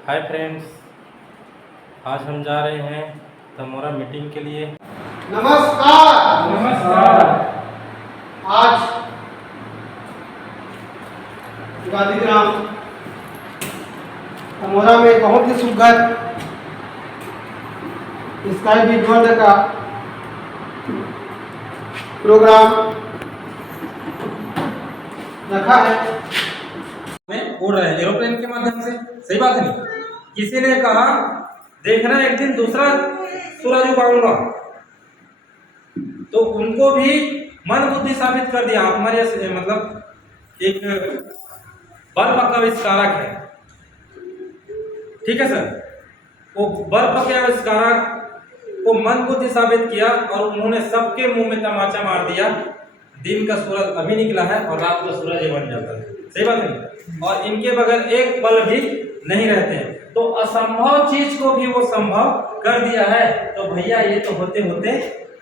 Hi friends, आज हम जा रहे हैं तमोरा मीटिंग के लिए। नमस्कार। नमस्कार। आज गांधीग्राम तमोरा में बहुत ही सुघर स्काई बिग वर्ल्ड का प्रोग्राम रखा है। में उड़ रहे हैं एरोप्लेन के माध्यम से। सही बात है नहीं? किसी ने कहा देखना एक दिन दूसरा सूरज उगाऊंगा, तो उनको भी मन बुद्धि साबित कर दिया। हमारे मतलब एक बल्ब का आविष्कारक है, ठीक है सर। वो बल्ब के आविष्कारक को मन बुद्धि साबित किया और उन्होंने सबके मुंह में तमाचा मार दिया। दिन का सूरज अभी निकला है और रात का सूरज ये बन जाता है। सही बात नहीं? और इनके बगैर एक पल भी नहीं रहते हैं। तो असंभव चीज को भी वो संभव कर दिया है। तो भैया ये तो होते होते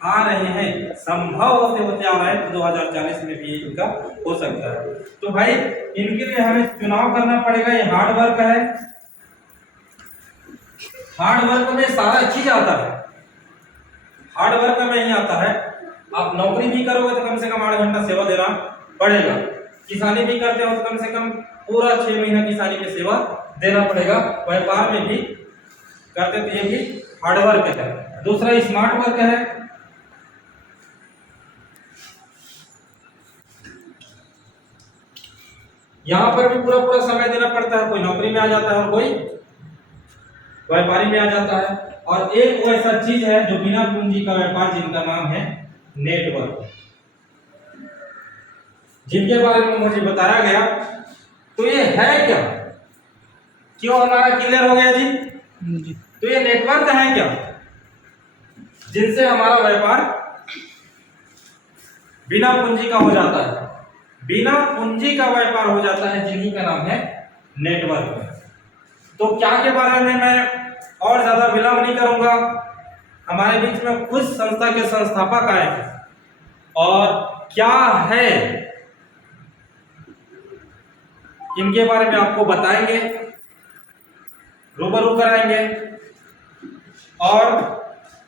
आ रहे हैं, संभव होते होते आ रहे हैं। तो 2040 में भी इनका हो सकता है। तो भाई इनके लिए हमें चुनाव करना पड़ेगा। ये हार्ड वर्क है। हार्ड वर्क में सारा चीज आता है। हार्ड वर्क में ही आता है। आप नौकरी भी करोगे तो कम से कम 8 घंटा सेवा देना पड़ेगा। किसानी भी करते हो तो कम से कम पूरा 6 महीना किसानी में सेवा देना पड़ेगा। व्यापार में भी करते तो ये भी हार्ड वर्क है। दूसरा स्मार्ट वर्क है। यहाँ पर भी पूरा पूरा समय देना पड़ता है। कोई नौकरी में आ जाता है और कोई व्यापारी में आ जाता है। और एक वो ऐसा चीज है जो बिना पूंजी का व्यापार, जिनका नाम है नेटवर्क, जिनके बारे में मुझे बताया गया। तो ये है क्या? क्यों हमारा क्लियर हो गया जी? तो ये नेटवर्क है क्या, जिनसे हमारा व्यापार बिना पूंजी का हो जाता है। बिना पूंजी का व्यापार हो जाता है, जिन्हीं का नाम है नेटवर्क। तो क्या के बारे में मैं और ज्यादा विलंब नहीं करूंगा। हमारे बीच में कुछ संस्था के संस्थापक आए हैं और क्या है इनके बारे में आपको बताएंगे, रूबरू कराएंगे। और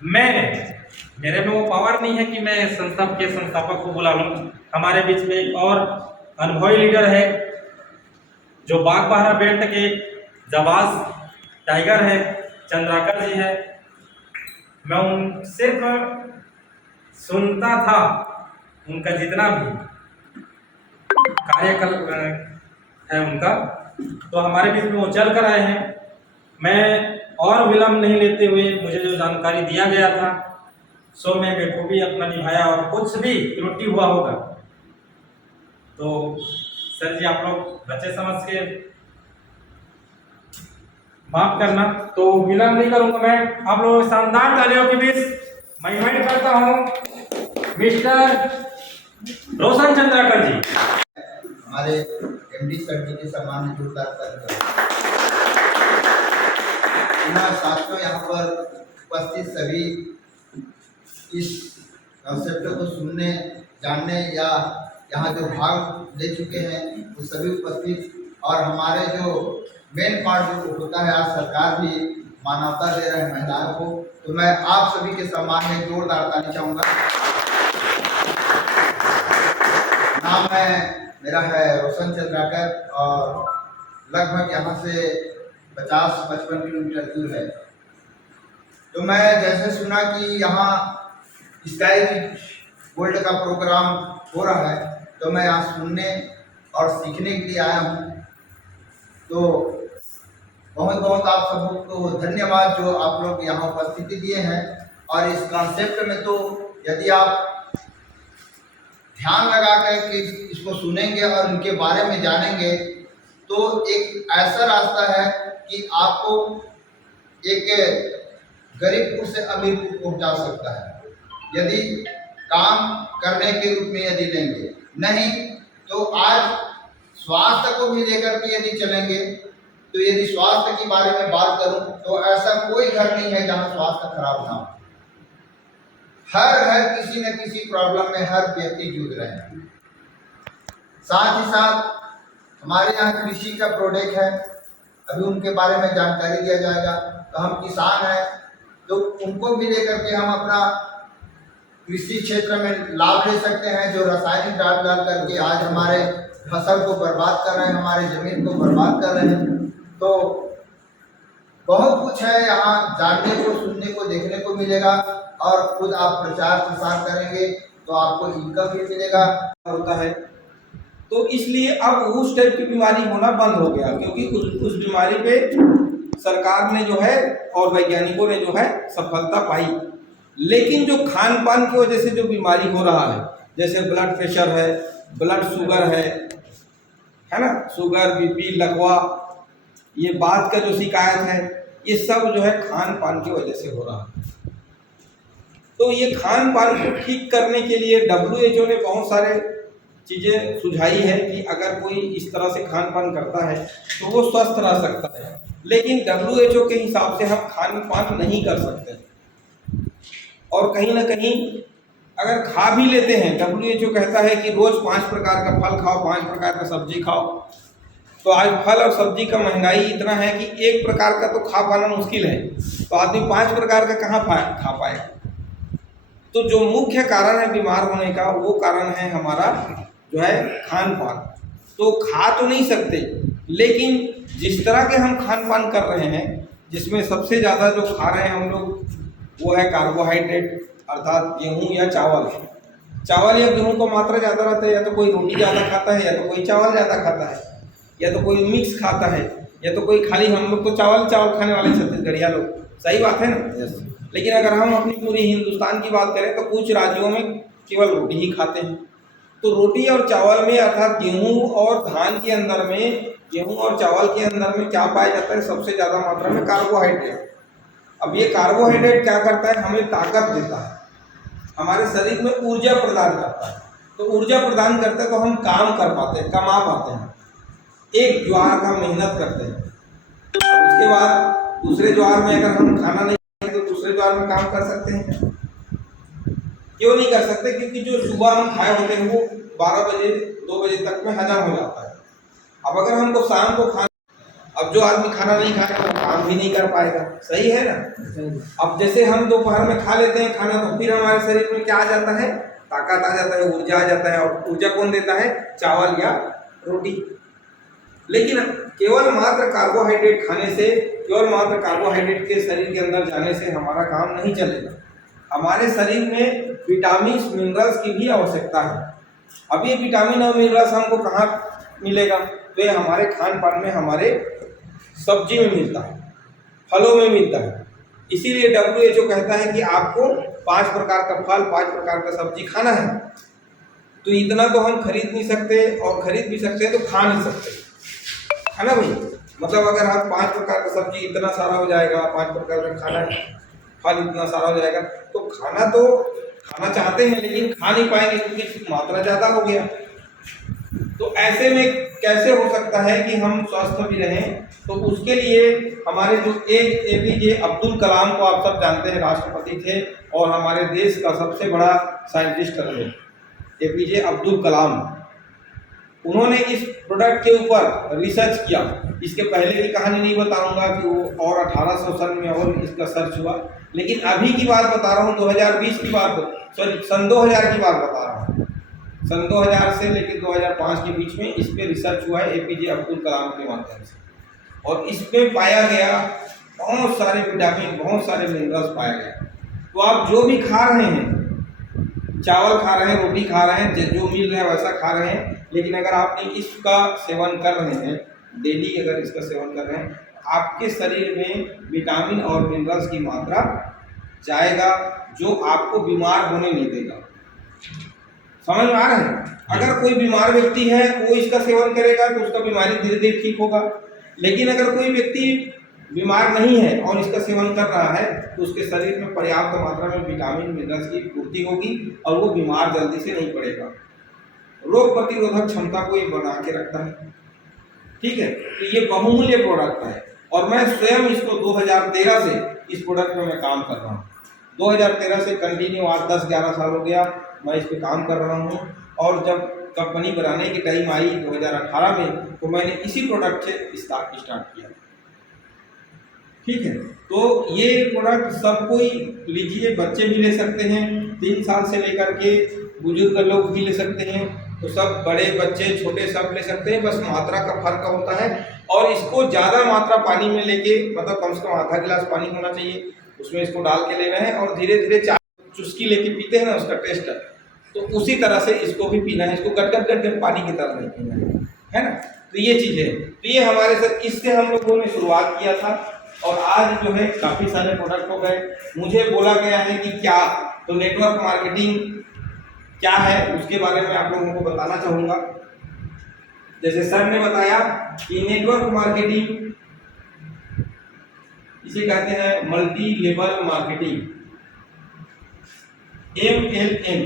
मेरे में वो पावर नहीं है कि मैं संस्था के संस्थापक को बुला लूं। हमारे बीच में एक और अनुभवी लीडर है जो बागबाहरा बेल्ट के जाबाज टाइगर है, चंद्राकर जी है। मैं उन सिर्फ सुनता था, उनका जितना भी कार्यकलाप है उनका। तो हमारे बीच में वो चल कर आए हैं। मैं और विलंब नहीं लेते हुए, मुझे जो जानकारी दिया गया था सो मैं बेखूबी अपना निभाया। और कुछ भी त्रुटि हुआ होगा तो सर जी आप लोग बच्चे समझ के माफ करना। तो विलंब नहीं करूंगा मैं। आप लोगों शानदार तालियों के बीच मैं इनवाइट करता हूं मिस्टर रोशन चंद्राकर जी। हमारे एमडी सर जी के सम्मान में जोरदार तालियां। साथियों, यहाँ पर उपस्थित सभी इस कॉन्सेप्ट को सुनने, जानने या यहाँ जो भाग ले चुके हैं वो सभी उपस्थित, और हमारे जो मेन पार्ट जो होता है, आज सरकार भी मानवता दे रहे हैं महिलाओं को। तो मैं आप सभी के सम्मान में जोरदार ताली चाहूँगा। नाम मेरा है रोशन चंद्राकर और लगभग यहाँ से 50-55 किलोमीटर दूर है। तो मैं जैसे सुना कि यहाँ स्काई गोल्ड का प्रोग्राम हो रहा है, तो मैं यहाँ सुनने और सीखने के लिए आया हूँ। तो बहुत बहुत आप सबको धन्यवाद जो आप लोग यहाँ उपस्थिति दिए हैं। और इस कॉन्सेप्ट में तो यदि आप ध्यान लगा कर के इसको सुनेंगे और उनके बारे में जानेंगे तो एक ऐसा रास्ता है कि आपको एक गरीबपुर से अमीरपुर पहुंचा सकता है, यदि काम करने के रूप में यदि लेंगे। नहीं तो आज स्वास्थ्य को भी लेकर के यदि चलेंगे, तो यदि स्वास्थ्य के बारे में बात करूं तो ऐसा कोई घर नहीं है जहां स्वास्थ्य खराब ना हो। हर घर किसी न किसी प्रॉब्लम में हर व्यक्ति जूझ रहे हैं। साथ ही साथ हमारे यहाँ कृषि का प्रोडक्ट है, अभी उनके बारे में जानकारी दिया जाएगा। तो हम किसान हैं तो उनको भी लेकर के हम अपना कृषि क्षेत्र में लाभ ले सकते हैं। जो रासायनिक डाल करके आज हमारे फसल को बर्बाद कर रहे हैं, हमारे जमीन को बर्बाद कर रहे हैं। तो बहुत कुछ है यहाँ जानने को, सुनने को, देखने को मिलेगा। और खुद आप प्रचार प्रसार करेंगे तो आपको इनकम भी मिलेगा होता है। तो इसलिए अब उस टाइप की बीमारी होना बंद हो गया, क्योंकि उस बीमारी पे सरकार ने जो है और वैज्ञानिकों ने जो है सफलता पाई। लेकिन जो खान पान की वजह से जो बीमारी हो रहा है, जैसे ब्लड प्रेशर है, ब्लड शुगर है ना, शुगर, बीपी, लकवा, ये बात का जो शिकायत है, ये सब जो है खान पान की वजह से हो रहा है। तो ये खान पान को ठीक करने के लिए WHO ने बहुत सारे चीज़ें सुझाई है कि अगर कोई इस तरह से खान पान करता है तो वो स्वस्थ रह सकता है। लेकिन WHO के हिसाब से हम खान पान नहीं कर सकते, और कहीं ना कहीं अगर खा भी लेते हैं, WHO कहता है कि रोज़ 5 प्रकार का फल खाओ, 5 प्रकार का सब्जी खाओ। तो आज फल और सब्जी का महंगाई इतना है कि एक प्रकार का तो खा पाना मुश्किल है, तो आदमी 5 प्रकार का कहाँ खा पाएगा। तो जो मुख्य कारण है बीमार होने का, वो कारण है हमारा जो है खान पान। तो खा तो नहीं सकते, लेकिन जिस तरह के हम खान पान कर रहे हैं, जिसमें सबसे ज़्यादा जो खा रहे हैं हम लोग वो है कार्बोहाइड्रेट, अर्थात गेहूँ या चावल या गेहूँ का मात्रा ज़्यादा रहता है। या तो कोई रोटी ज़्यादा खाता है, या तो कोई चावल ज़्यादा खाता है, या तो कोई मिक्स खाता है, या तो कोई खाली, हम लोग तो चावल खाने वाले छत्तीसगढ़िया लोग, सही बात है ना। लेकिन अगर हम अपनी पूरी हिंदुस्तान की बात करें तो कुछ राज्यों में केवल रोटी ही खाते हैं। तो रोटी और चावल में, अर्थात गेहूं और धान के अंदर में, गेहूं और चावल के अंदर में क्या पाया जाता है? सबसे ज़्यादा मात्रा में कार्बोहाइड्रेट। अब ये कार्बोहाइड्रेट क्या करता है? हमें ताकत देता है, हमारे शरीर में ऊर्जा प्रदान करता है। तो ऊर्जा प्रदान करते हैं तो हम काम कर पाते हैं, कमा पाते हैं, एक ज्वार का मेहनत करते हैं। उसके बाद दूसरे ज्वार में अगर हम खाना नहीं तो दूसरे ज्वार में काम कर सकते हैं? क्यों नहीं कर सकते? क्योंकि जो सुबह हम खाए होते हैं वो 12 बजे 2 बजे तक में हजम हो जाता है। अब अगर हमको शाम को खाना, अब जो आदमी खाना नहीं खाएगा वो काम भी नहीं कर पाएगा, सही है ना। अब जैसे हम दोपहर में खा लेते हैं खाना, तो फिर हमारे शरीर में क्या आ जाता है? ताकत आ जाता है, ऊर्जा आ जाता है। और ऊर्जा कौन देता है? चावल या रोटी। लेकिन केवल मात्र कार्बोहाइड्रेट खाने से, केवल मात्र कार्बोहाइड्रेट के शरीर के अंदर जाने से हमारा काम नहीं चलेगा। हमारे शरीर में विटामिन, मिनरल्स की भी आवश्यकता है। अब ये विटामिन और मिनरल्स हमको कहाँ मिलेगा? तो ये हमारे खान पान में, हमारे सब्जी में मिलता है, फलों में मिलता है। इसीलिए WHO कहता है कि आपको 5 प्रकार का फल, 5 प्रकार का सब्जी खाना है। तो इतना तो हम खरीद नहीं सकते, और खरीद भी सकते हैं तो खा नहीं सकते, है ना भाई। मतलब अगर हम 5 प्रकार का सब्जी इतना सारा हो जाएगा, 5 प्रकार का खाना फल इतना सारा हो जाएगा, तो खाना चाहते हैं लेकिन खा नहीं पाएंगे क्योंकि मात्रा ज़्यादा हो गया। तो ऐसे में कैसे हो सकता है कि हम स्वस्थ भी रहें? तो उसके लिए हमारे जो APJ अब्दुल कलाम को आप सब जानते हैं, राष्ट्रपति थे और हमारे देश का सबसे बड़ा साइंटिस्ट रहे APJ अब्दुल कलाम। उन्होंने इस प्रोडक्ट के ऊपर रिसर्च किया। इसके पहले की कहानी नहीं बताऊंगा कि वो और 1800 सन में और इसका सर्च हुआ, लेकिन अभी की बात बता रहा हूँ, 2020 की बात, सॉरी सन 2000 की बात बता रहा हूँ। सन 2000 से लेकर 2005 के बीच में इस पर रिसर्च हुआ है APJ अब्दुल कलाम के माध्यम से, और इसमें पाया गया बहुत सारे विटामिन, बहुत सारे मिनरल्स पाए गए। तो आप जो भी खा रहे हैं, चावल खा रहे हैं, रोटी खा रहे हैं, जो मिल रहा है वैसा खा रहे हैं, लेकिन अगर आपने इसका सेवन कर रहे हैं डेली, अगर इसका सेवन कर रहे हैं, आपके शरीर में विटामिन और मिनरल्स की मात्रा जाएगा, जो आपको बीमार होने नहीं देगा। समझ में आ रहा है? अगर कोई बीमार व्यक्ति है वो इसका सेवन करेगा तो उसका बीमारी धीरे धीरे ठीक होगा। लेकिन अगर कोई व्यक्ति बीमार नहीं है और इसका सेवन कर रहा है तो उसके शरीर में पर्याप्त मात्रा में विटामिन, मिनरल्स की पूर्ति होगी और वो बीमार जल्दी से नहीं पड़ेगा। रोग प्रतिरोधक क्षमता को ये बना के रखता है। ठीक है, तो ये बहुमूल्य प्रोडक्ट है, और मैं स्वयं इसको 2013 से इस प्रोडक्ट में मैं काम कर रहा हूँ। 2013 से कंटिन्यू आज 10-11 साल हो गया मैं इस पे काम कर रहा हूँ। और जब कंपनी बनाने की टाइम आई 2018 में, तो मैंने इसी प्रोडक्ट से स्टार्ट किया। ठीक है। तो ये प्रोडक्ट सब कोई लीजिए, बच्चे भी ले सकते हैं, 3 साल से लेकर के बुजुर्ग लोग भी ले सकते हैं, तो सब बड़े बच्चे छोटे सब ले सकते हैं, बस मात्रा का फर्क होता है। और इसको ज़्यादा मात्रा पानी में लेके, मतलब कम से कम आधा गिलास पानी होना चाहिए, उसमें इसको डाल के लेना है और धीरे धीरे चुस्की लेके पीते हैं ना, उसका टेस्ट तो उसी तरह से इसको भी पीना है, इसको गट गट गट पानी की तरह नहीं पीना है ना। तो ये चीज़ है, तो ये हमारे साथ इससे हम लोगों ने शुरुआत किया था और आज जो है काफ़ी सारे प्रोडक्ट हो गए। मुझे बोला गया है कि क्या, तो नेटवर्क मार्केटिंग क्या है उसके बारे में आप लोगों को बताना चाहूँगा। जैसे सर ने बताया कि नेटवर्क मार्केटिंग इसे कहते हैं multi level marketing, MLM,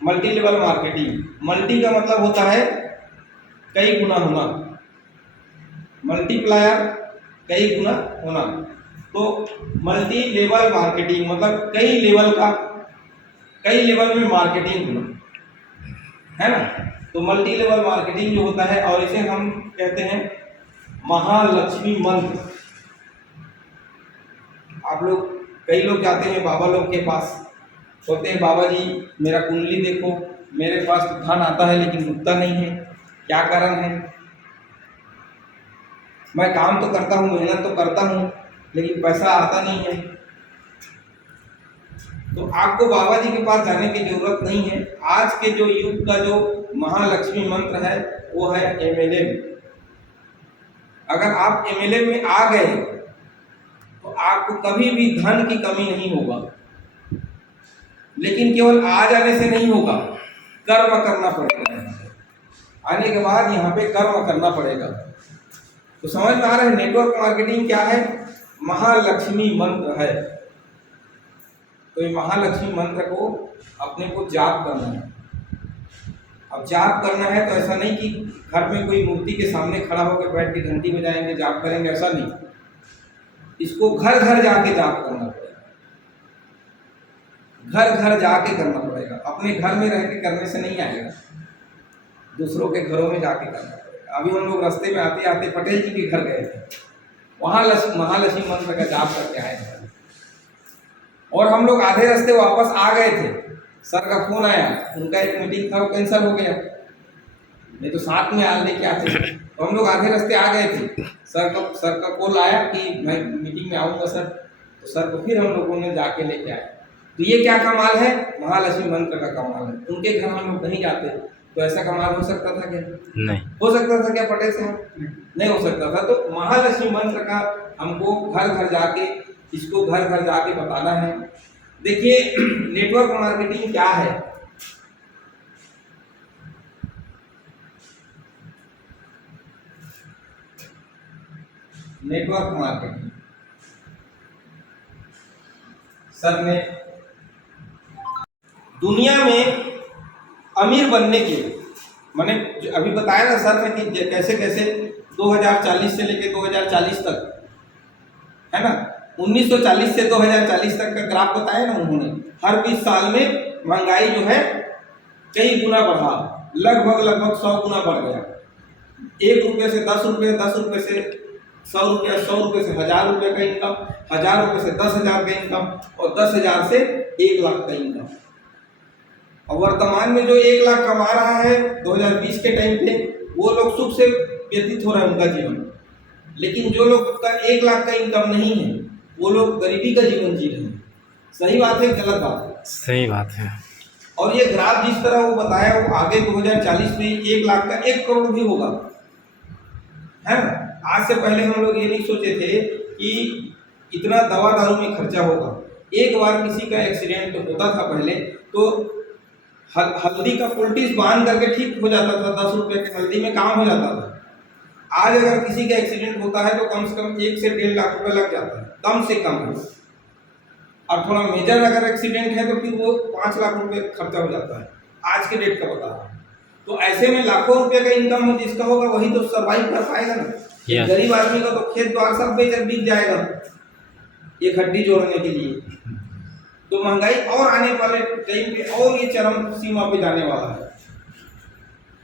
multi level marketing. Multi का मतलब होता है कई गुना होना, मल्टीप्लायर कई गुना होना। तो मल्टी लेवल मार्केटिंग मतलब कई लेवल में मार्केटिंग होना, है ना। तो मल्टी लेवल मार्केटिंग जो होता है, और इसे हम कहते हैं महालक्ष्मी मंत्र। आप लोग, कई लोग जाते हैं बाबा लोग के पास, बोलते हैं बाबा जी मेरा कुंडली देखो, मेरे पास तो धन आता है लेकिन रुकता नहीं है, क्या कारण है? मैं काम तो करता हूँ, मेहनत तो करता हूँ, लेकिन पैसा आता नहीं है। तो आपको बाबा जी के पास जाने की जरूरत नहीं है। आज के जो युग का जो महालक्ष्मी मंत्र है वो है MLM। अगर आप MLM में आ गए तो आपको कभी भी धन की कमी नहीं होगा, लेकिन केवल आ जाने से नहीं होगा, कर्म करना पड़ेगा। आने के बाद यहाँ पे कर्म करना पड़ेगा। तो समझ में आ रहा है नेटवर्क मार्केटिंग क्या है? महालक्ष्मी मंत्र है। तो ये महालक्ष्मी मंत्र को अपने को जाप करना है। अब जाप करना है तो ऐसा नहीं कि घर में कोई मूर्ति के सामने खड़ा होकर बैठ के घंटी बजाएंगे जाप करेंगे, ऐसा नहीं। इसको घर घर जाके जाप करना पड़ेगा, घर घर जाके करना पड़ेगा। अपने घर में रह के करने से नहीं आएगा, दूसरों के घरों में जाके करना पड़ेगा। अभी हम लोग रास्ते में आते आते पटेल जी के घर गए थे, वहाँ महालक्ष्मी मंत्र का जाप करके आए थे, और हम लोग आधे रास्ते वापस आ गए थे। सर का फोन आया, उनका एक मीटिंग था वो कैंसिल हो गया, नहीं तो साथ में आ लेके आते। तो हम लोग आधे रास्ते आ गए थे, सर का कॉल आया कि मैं मीटिंग में आऊँगा सर, तो सर को फिर हम लोगों ने जाके लेके आए। तो ये क्या कमाल है? महालक्ष्मी मंत्र का कमाल है। उनके घर हम लोग नहीं जाते, तो ऐसा कमाल हो सकता था क्या? नहीं हो सकता था क्या पटेल साहब? नहीं हो सकता था। तो महालक्ष्मी मंत्र का हमको घर घर जाके, इसको घर घर जाके बताना है। देखिए नेटवर्क मार्केटिंग क्या है? नेटवर्क मार्केटिंग सर ने दुनिया में अमीर बनने के, मैंने अभी बताया ना सर ने कि कैसे कैसे 2040 से लेके 2040 तक, है ना, 1940 से 2040 तक का ग्राफ बताया ना उन्होंने। हर 20 साल में महंगाई जो है कई गुना बढ़ा, लगभग 100 गुना बढ़ गया। 1 रुपये से 10 रुपये, 10 रुपये से 100 रुपया, 100 रुपये से 1000 रुपये का इनकम, 1000 रुपये से 10,000 का इनकम, और 10,000 से 1 लाख का इनकम। और वर्तमान में जो 1 लाख कमा रहा है 2020 के टाइम पे, वो लोग सुख से व्यतीत हो रहा है उनका जीवन। लेकिन जो लोग का 1 लाख का इनकम नहीं है, वो लोग गरीबी का जीवन जी रहे हैं। सही बात है, गलत बात है? सही बात है। और ये ग्राफ जिस तरह वो बताया, वो आगे 2040 में 1 लाख का 1 करोड़ भी होगा, है ना। आज से पहले हम लोग ये नहीं सोचे थे कि इतना दवा दारू में खर्चा होगा। एक बार किसी का एक्सीडेंट होता था पहले, तो हल्दी का पोल्टिस बांध करके ठीक हो जाता था, 10 रुपये की हल्दी में काम हो जाता था। आज अगर किसी का एक्सीडेंट होता है तो कम से कम 1 से 1.5 लाख रुपए लग जाता है, कम से कम है। और थोड़ा मेजर अगर एक्सीडेंट है तो फिर वो 5 लाख रुपए खर्चा हो जाता है, आज के डेट का बता रहा हूँ। तो ऐसे में लाखों रुपए का इनकम हो जिसका होगा, वही तो सर्वाइव कर पाएगा ना। गरीब आदमी का तो खेत द्वार सब बिक जाएगा एक हड्डी जोड़ने के लिए। तो महंगाई और आने वाले टाइम पे और ये चरम सीमा पे जाने वाला है।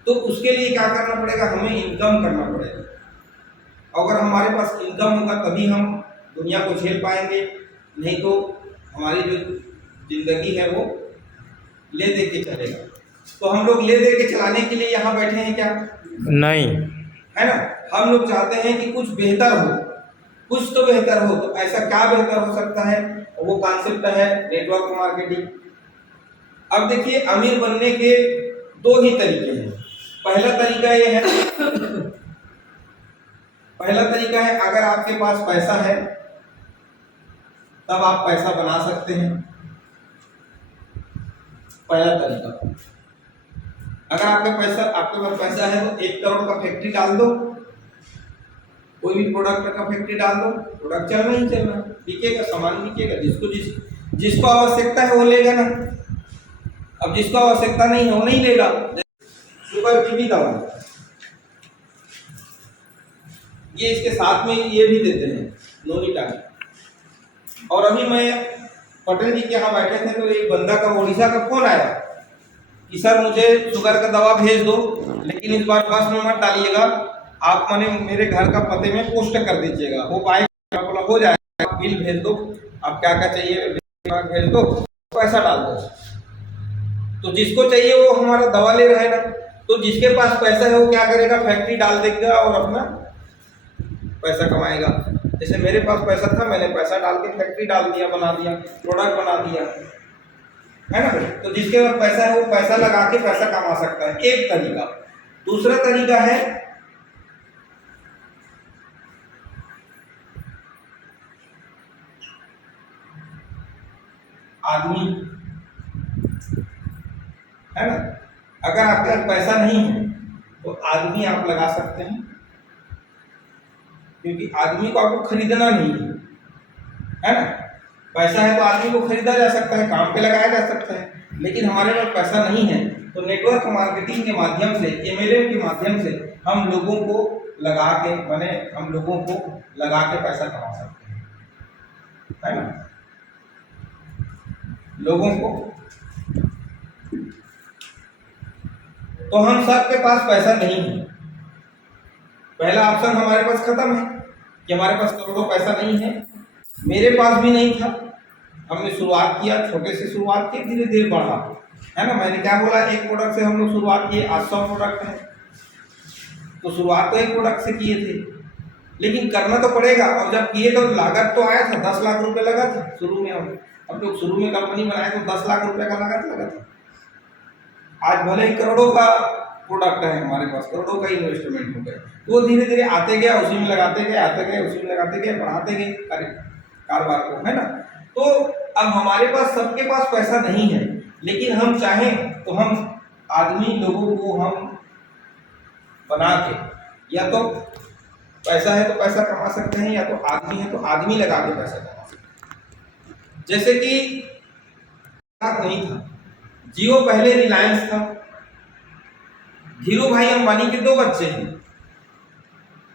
तो उसके लिए क्या करना पड़ेगा? हमें इनकम करना पड़ेगा। अगर हमारे पास इनकम होगा तभी हम दुनिया को झेल पाएंगे, नहीं तो हमारी जो जिंदगी है वो ले दे के चलेगा। तो हम लोग ले दे के चलाने के लिए यहाँ बैठे हैं क्या? नहीं। है ना? हम लोग चाहते हैं कि कुछ बेहतर हो, कुछ तो बेहतर हो। तो ऐसा क्या बेहतर हो सकता है? वो कॉन्सेप्ट है नेटवर्क मार्केटिंग। अब देखिए, अमीर बनने के दो ही तरीके हैं। पहला तरीका है अगर आपके पास पैसा है तब आप पैसा बना सकते हैं। पहला तरीका, अगर आपके पास पैसा है तो 1 करोड़ का फैक्ट्री डाल दो, कोई भी प्रोडक्ट का फैक्ट्री डाल दो, प्रोडक्ट चलना ही चलना, बिकेगा, सामान बिकेगा, जिसको आवश्यकता है वो लेगा ना। अब जिसको आवश्यकता नहीं है वो नहीं लेगा। शुगर की भी दवा, ये इसके साथ में ये भी देते हैं, नोनिटा। और अभी मैं पटेल जी के यहाँ बैठे थे तो एक बंदा का उड़ीसा का फोन आया कि सर मुझे शुगर का दवा भेज दो, लेकिन इस बार बस में मत डालिएगा, आप मेरे घर का पते में पोस्ट कर दीजिएगा, हो पाएगा? बोला हो जाएगा, बिल भेज दो, आप क्या क्या चाहिए भेज दो, पैसा डाल दो। तो जिसको चाहिए वो हमारा दवा ले रहा है ना। तो जिसके पास पैसा है वो क्या करेगा? फैक्ट्री डाल देगा और अपना पैसा कमाएगा। जैसे मेरे पास पैसा था, मैंने पैसा डाल के फैक्ट्री डाल दिया, बना दिया, प्रोडक्ट बना दिया, है ना। तो जिसके पास पैसा है वो पैसा लगा के पैसा कमा सकता है, एक तरीका। दूसरा तरीका है आदमी, है ना। अगर आपके पास पैसा नहीं है तो आदमी आप लगा सकते हैं, क्योंकि आदमी को आपको खरीदना नहीं है ना। पैसा है तो आदमी को खरीदा जा सकता है, काम पे लगाया जा सकता है। लेकिन हमारे पास पैसा नहीं है तो नेटवर्क मार्केटिंग के माध्यम से, MLM के माध्यम से हम लोगों को लगा के पैसा कमा सकते हैं, है ना। लोगों को, तो हम सबके पास पैसा नहीं है। पहला ऑप्शन हमारे पास खत्म है कि हमारे पास करोड़ों पैसा नहीं है। मेरे पास भी नहीं था, हमने शुरुआत किया, छोटे से शुरुआत की, धीरे धीरे बढ़ा, है ना। मैंने क्या बोला, एक प्रोडक्ट से हम लोग शुरुआत किए, आज 100 प्रोडक्ट है। तो शुरुआत तो एक प्रोडक्ट से किए थे, लेकिन करना तो पड़ेगा। और जब किए तो लागत तो आया था, 10 लाख रुपए लगा था शुरू में। हम लोग शुरू में कंपनी बनाए तो 10 लाख रुपए का लागत लगा था। आज भले ही करोड़ों का प्रोडक्ट है हमारे पास, करोड़ों का इन्वेस्टमेंट हो गया। तो वो धीरे धीरे आते गया, उसी में लगाते गए, आते गए, उसी में लगाते गए, बढ़ाते गए कारोबार को, है ना। तो अब हमारे पास, सबके पास पैसा नहीं है, लेकिन हम चाहें तो हम आदमी लोगों को हम बना के, या तो पैसा है तो पैसा कमा सकते हैं, या तो आदमी है तो आदमी लगा के पैसा कमा सकते हैं। जैसे कि नहीं था, जियो पहले रिलायंस था। धीरू भाई अंबानी के 2 बच्चे हैं,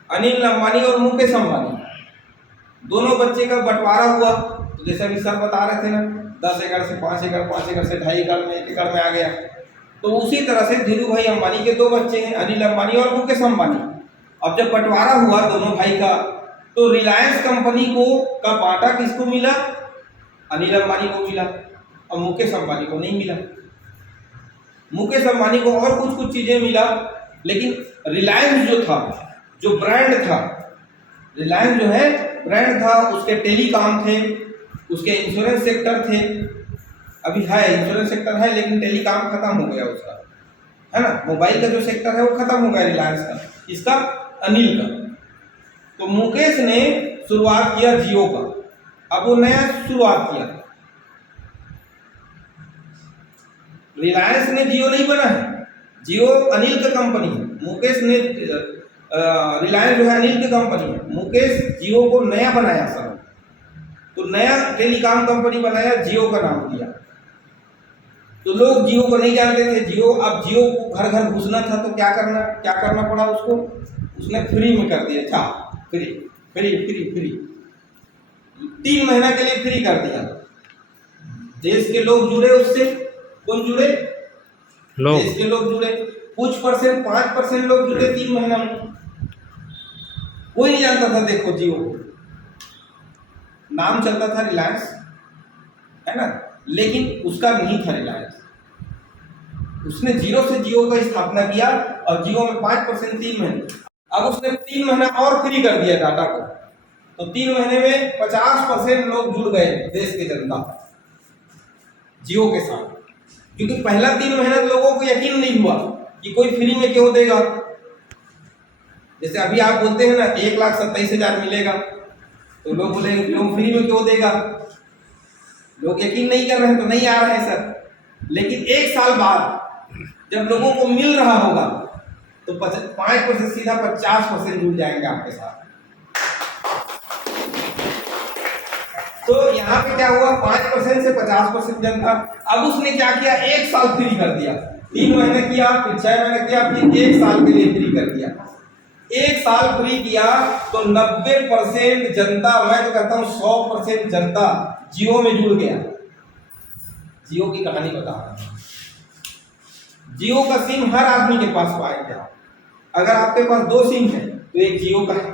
अनिल अंबानी और मुकेश अंबानी। दोनों बच्चे का बंटवारा हुआ, तो जैसे अभी सर बता रहे थे ना, 10 एकड़ से 5 एकड़, 5 एकड़ से 2.5 एकड़ में, 1 एकड़ में आ गया। तो उसी तरह से धीरू भाई अंबानी के 2 बच्चे हैं, अनिल अंबानी और मुकेश अंबानी। अब जब बंटवारा हुआ दोनों भाई का, तो रिलायंस कंपनी को का बांटा किसको मिला? अनिल अंबानी को मिला, और मुकेश अंबानी को नहीं मिला। मुकेश अंबानी को और कुछ चीजें मिला, लेकिन रिलायंस जो था, जो ब्रांड था, रिलायंस जो है ब्रांड था, उसके टेलीकॉम थे, उसके इंश्योरेंस सेक्टर थे। अभी है इंश्योरेंस सेक्टर है, लेकिन टेलीकॉम खत्म हो गया उसका, है ना। मोबाइल का जो सेक्टर है वो खत्म हो गया रिलायंस का, इसका अनिल का। तो मुकेश ने शुरुआत किया जियो का। अब वो नया शुरुआत किया, रिलायंस ने जियो नहीं बना है, जियो अनिल का कंपनी है। मुकेश ने रिलायंस जो है अनिल की कंपनी है, मुकेश जियो को नया बनाया सर। तो नया टेलीकॉम कंपनी बनाया, जियो का नाम दिया। तो लोग जियो को नहीं जानते थे। जियो, अब जियो को घर घर घुसना था तो क्या करना पड़ा उसको, उसने फ्री में कर दिया। अच्छा, फ्री फ्री फ्री फ्री 3 महीना के लिए फ्री कर दिया। देश के लोग जुड़े उससे। कौन जुड़े? लोग, देश के लोग जुड़े। कुछ परसेंट, 5% लोग जुड़े 3 महीना में। कोई नहीं जानता था। देखो जियो नाम चलता था रिलायंस, है ना, लेकिन उसका नहीं था रिलायंस। उसने 0 से जियो का स्थापना किया और जियो में 5% 3 महीने। अब उसने 3 महीना और फ्री कर दिया डाटा को, तो 3 महीने में 50% लोग जुड़ गए देश की जनता जियो के साथ। क्योंकि पहला 3 महीना लोगों को यकीन नहीं हुआ कि कोई फ्री में क्यों देगा। जैसे अभी आप बोलते हैं ना 1,27,000 मिलेगा, तो लोग बोलेंगे क्यों फ्री में क्यों देगा। लोग यकीन नहीं कर रहे हैं तो नहीं आ रहे हैं सर। लेकिन 1 साल बाद जब लोगों को मिल रहा होगा तो 5% सीधा 50% जुड़ जाएंगे आपके साथ। तो यहाँ पे क्या हुआ, 5% से 50% जनता। अब उसने क्या किया, 1 साल फ्री कर दिया। 3 महीने किया, फिर 6 महीने किया, फिर 1 साल के लिए फ्री कर दिया। 1 साल फ्री किया तो 90% जनता, मैं तो कहता हूँ 100% जनता जियो में जुड़ गया। जियो की कहानी बता रहा हूं। जियो का सिम हर आदमी के पास पाएगा। अगर आपके पास 2 सिम है तो एक जियो का है।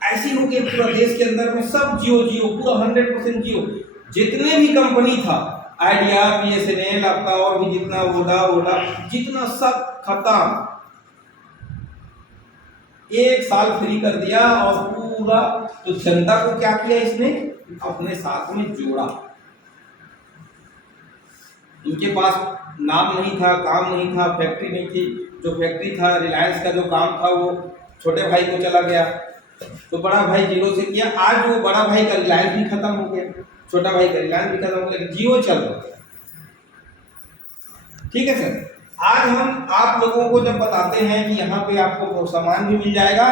ऐसी हो के पूरा देश के अंदर में सब जियो जियो पूरा 100% जियो। जितने भी कंपनी था, आइडिया, BSNL, आपका और भी जितना वोडा जितना सब खत्म। 1 साल फ्री कर दिया और पूरा, तो जनता को क्या किया इसने, अपने साथ में जोड़ा। इनके पास नाम नहीं था, काम नहीं था, फैक्ट्री नहीं थी। जो फैक्ट्री था रिलायंस का, जो काम था वो छोटे भाई को चला गया, तो बड़ा भाई जियो से किया। आज वो बड़ा भाई का रिलायंस भी खत्म हो गया, छोटा भाई का रिलायंस भी खत्म हो गया, जियो चल रहा है। ठीक है सर। आज हम आप लोगों को जब बताते हैं कि यहाँ पे आपको सामान भी मिल जाएगा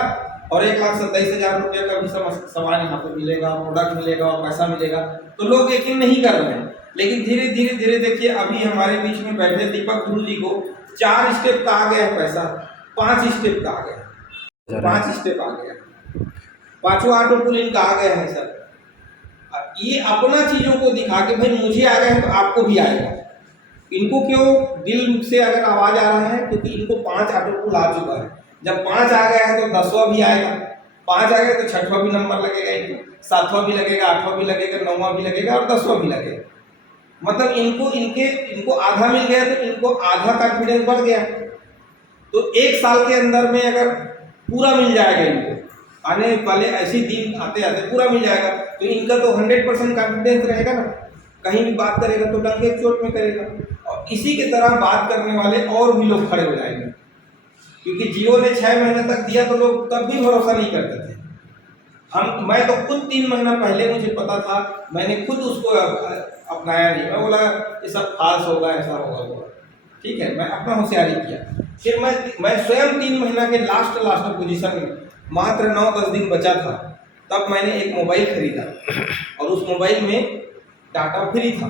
और 1,27,000 रुपये का भी सामान यहाँ पे मिलेगा, प्रोडक्ट मिलेगा और पैसा मिलेगा, तो लोग यकीन नहीं कर रहे हैं। लेकिन धीरे धीरे देखिए, अभी हमारे बीच में बैठे दीपक ध्रुव जी को 4 स्टेप का आ गया है पैसा, 5 स्टेप का आ गया, 5 स्टेप आ गया, 5वां ऑटो पुल इनका आ गया है सर। ये अपना चीजों को दिखा के भाई मुझे आ गया है तो आपको भी आएगा। इनको क्यों दिल से अगर आवाज आ रहा है, क्योंकि इनको 5 ऑटो पुल आ चुका है। जब 5 आ गया है तो 10वां भी आएगा, 5 आ गया तो 6वां भी नंबर लगेगा इनको, 7वां भी लगेगा, 8वां भी लगेगा, 9वां भी लगेगा और 10वां भी लगेगा। मतलब इनको आधा मिल गया तो इनको आधा कॉन्फिडेंस बढ़ गया। तो 1 साल के अंदर में अगर पूरा मिल जाएगा इनको, आने वाले ऐसे दिन आते आते पूरा मिल जाएगा, तो इनका तो 100% कॉन्फिडेंस रहेगा ना। कहीं भी बात करेगा तो डंके चोट में करेगा, और इसी की तरह बात करने वाले और भी लोग खड़े हो जाएंगे। क्योंकि जियो ने 6 महीने तक दिया तो लोग तब भी भरोसा नहीं करते थे। मैं तो खुद 3 महीना पहले मुझे पता था, मैंने खुद उसको अपनाया नहीं। मैं बोला ये सब फाल्स होगा, ऐसा होगा, ठीक है, मैं अपना होशियारी किया। फिर मैं स्वयं 3 महीना के लास्ट पोजीशन में, मात्र 9-10 दिन बचा था, तब मैंने एक मोबाइल खरीदा और उस मोबाइल में डाटा फ्री था।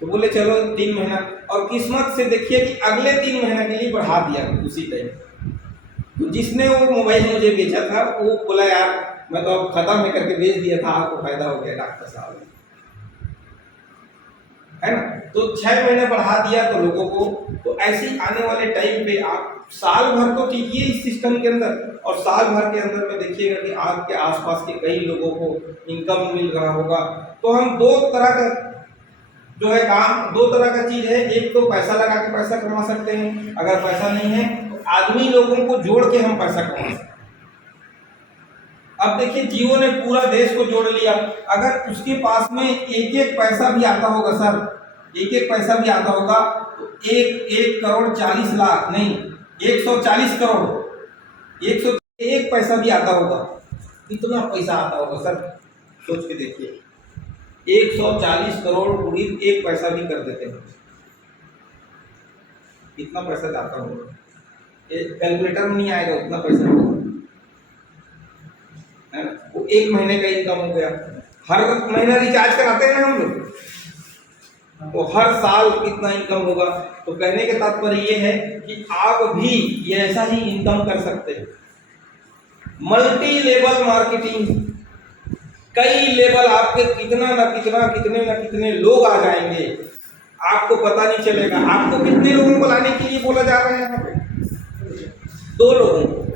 तो बोले चलो 3 महीना, और किस्मत से देखिए कि अगले 3 महीना के लिए बढ़ा दिया उसी टाइम। तो जिसने वो मोबाइल मुझे बेचा था वो बोला यार मैं तो अब खत्म में करके बेच दिया था, आपको फायदा हो गया डॉक्टर साहब, है ना। तो 6 महीने बढ़ा दिया तो लोगों को। तो ऐसे आने वाले टाइम पे आप साल भर तो कीजिए इस सिस्टम के अंदर, और साल भर के अंदर में देखिएगा कि आपके आसपास के कई लोगों को इनकम मिल रहा होगा। तो हम 2 तरह का जो है काम, 2 तरह का चीज है। एक तो पैसा लगा के पैसा कमा सकते हैं, अगर पैसा नहीं है तो आदमी लोगों को जोड़ के हम पैसा कमा सकते हैं। अब देखिए जियो ने पूरा देश को जोड़ लिया। अगर उसके पास में एक पैसा भी आता होगा सर, एक पैसा भी आता होगा तो 1 करोड़ 40 लाख नहीं, 140 करोड़, 101 पैसा भी आता होगा, कितना पैसा आता होगा सर, सोच के देखिए। 140 करोड़ उड़ीद 1 पैसा भी कर देते हैं, कितना पैसा जाता होगा, कैलकुलेटर में नहीं आएगा उतना पैसा होगा, है ना। वो 1 महीने का इनकम हो गया। हर महीना रिचार्ज कराते हैं ना हम लोग, तो हर साल कितना इनकम होगा। तो कहने का तात्पर्य ये है कि आप भी ये ऐसा ही इनकम कर सकते हैं। मल्टी लेवल मार्केटिंग, कई लेवल आपके कितने लोग आ जाएंगे, आपको पता नहीं चलेगा। आपको कितने लोगों को लाने के लिए बोला जा रहा है यहाँ पे? 2 लोगों को।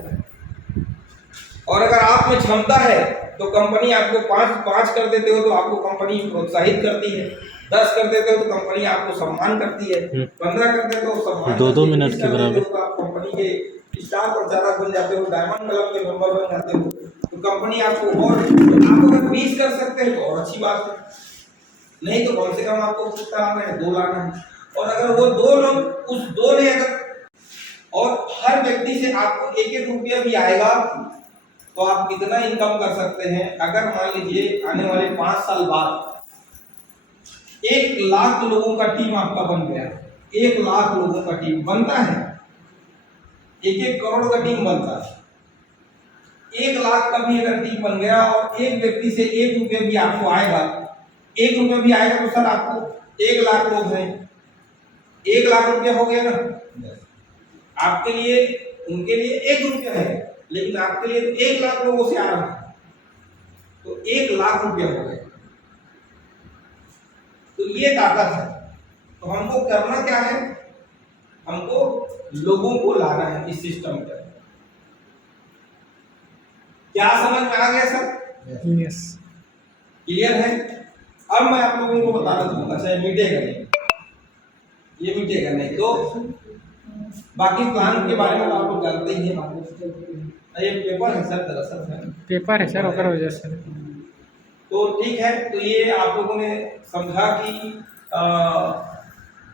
और अगर आप में क्षमता है तो कंपनी आपको 5 कर देते हो तो आपको कंपनी प्रोत्साहित करती है, 10 कर देते हो तो कंपनी आपको सम्मान करती है, 15 कर देते हो सम्मान 2-2 मिनट के बराबर। तो आप कंपनी के स्टार प्रचारक बन जाते हो, डायमंड क्लब के मेंबर बन जाते हो, तो कंपनी आपको और आप अगर 20 कर सकते हैं तो और अच्छी बात है, नहीं तो कम से कम आपको कितना लाना है, 2 लाना है। और अगर वो 2 लोग उस 2 ने अगर और हर व्यक्ति से आपको 1-1 रुपया भी आएगा तो आप कितना इनकम कर सकते हैं। अगर मान लीजिए आने वाले 5 साल बाद 1 लाख लोगों का टीम आपका बन गया, 1 लाख लोगों का टीम बनता है, 1-1 करोड़ का टीम बनता है, 1 लाख का भी अगर टीम बन गया और एक व्यक्ति से 1 रुपया भी आपको आएगा, 1 रुपया भी आएगा तो सर आपको 1 लाख लोग हैं, 1 लाख रुपया हो गया ना। आपके लिए उनके लिए 1 रुपया है, लेकिन आपके लिए 1 लाख लोगों से आ रहा है तो 1 लाख रुपया हो गया। तो ये ताकत है। तो हमको करना क्या है, हमको लोगों को लाना है इस सिस्टम पर। क्या समझ में आ गया सर? यस। क्लियर है? अब मैं आप लोगों को बताना चाहूंगा, चाहे मिटेगा नहीं, ये मिटेगा नहीं तो बाकी प्लान के बारे में तो आप लोग जानते ही हैं। ये पेपर है सर, दरअसल पेपर है सर, ओकर वजह से। तो ठीक है, तो ये आप लोगों ने समझा कि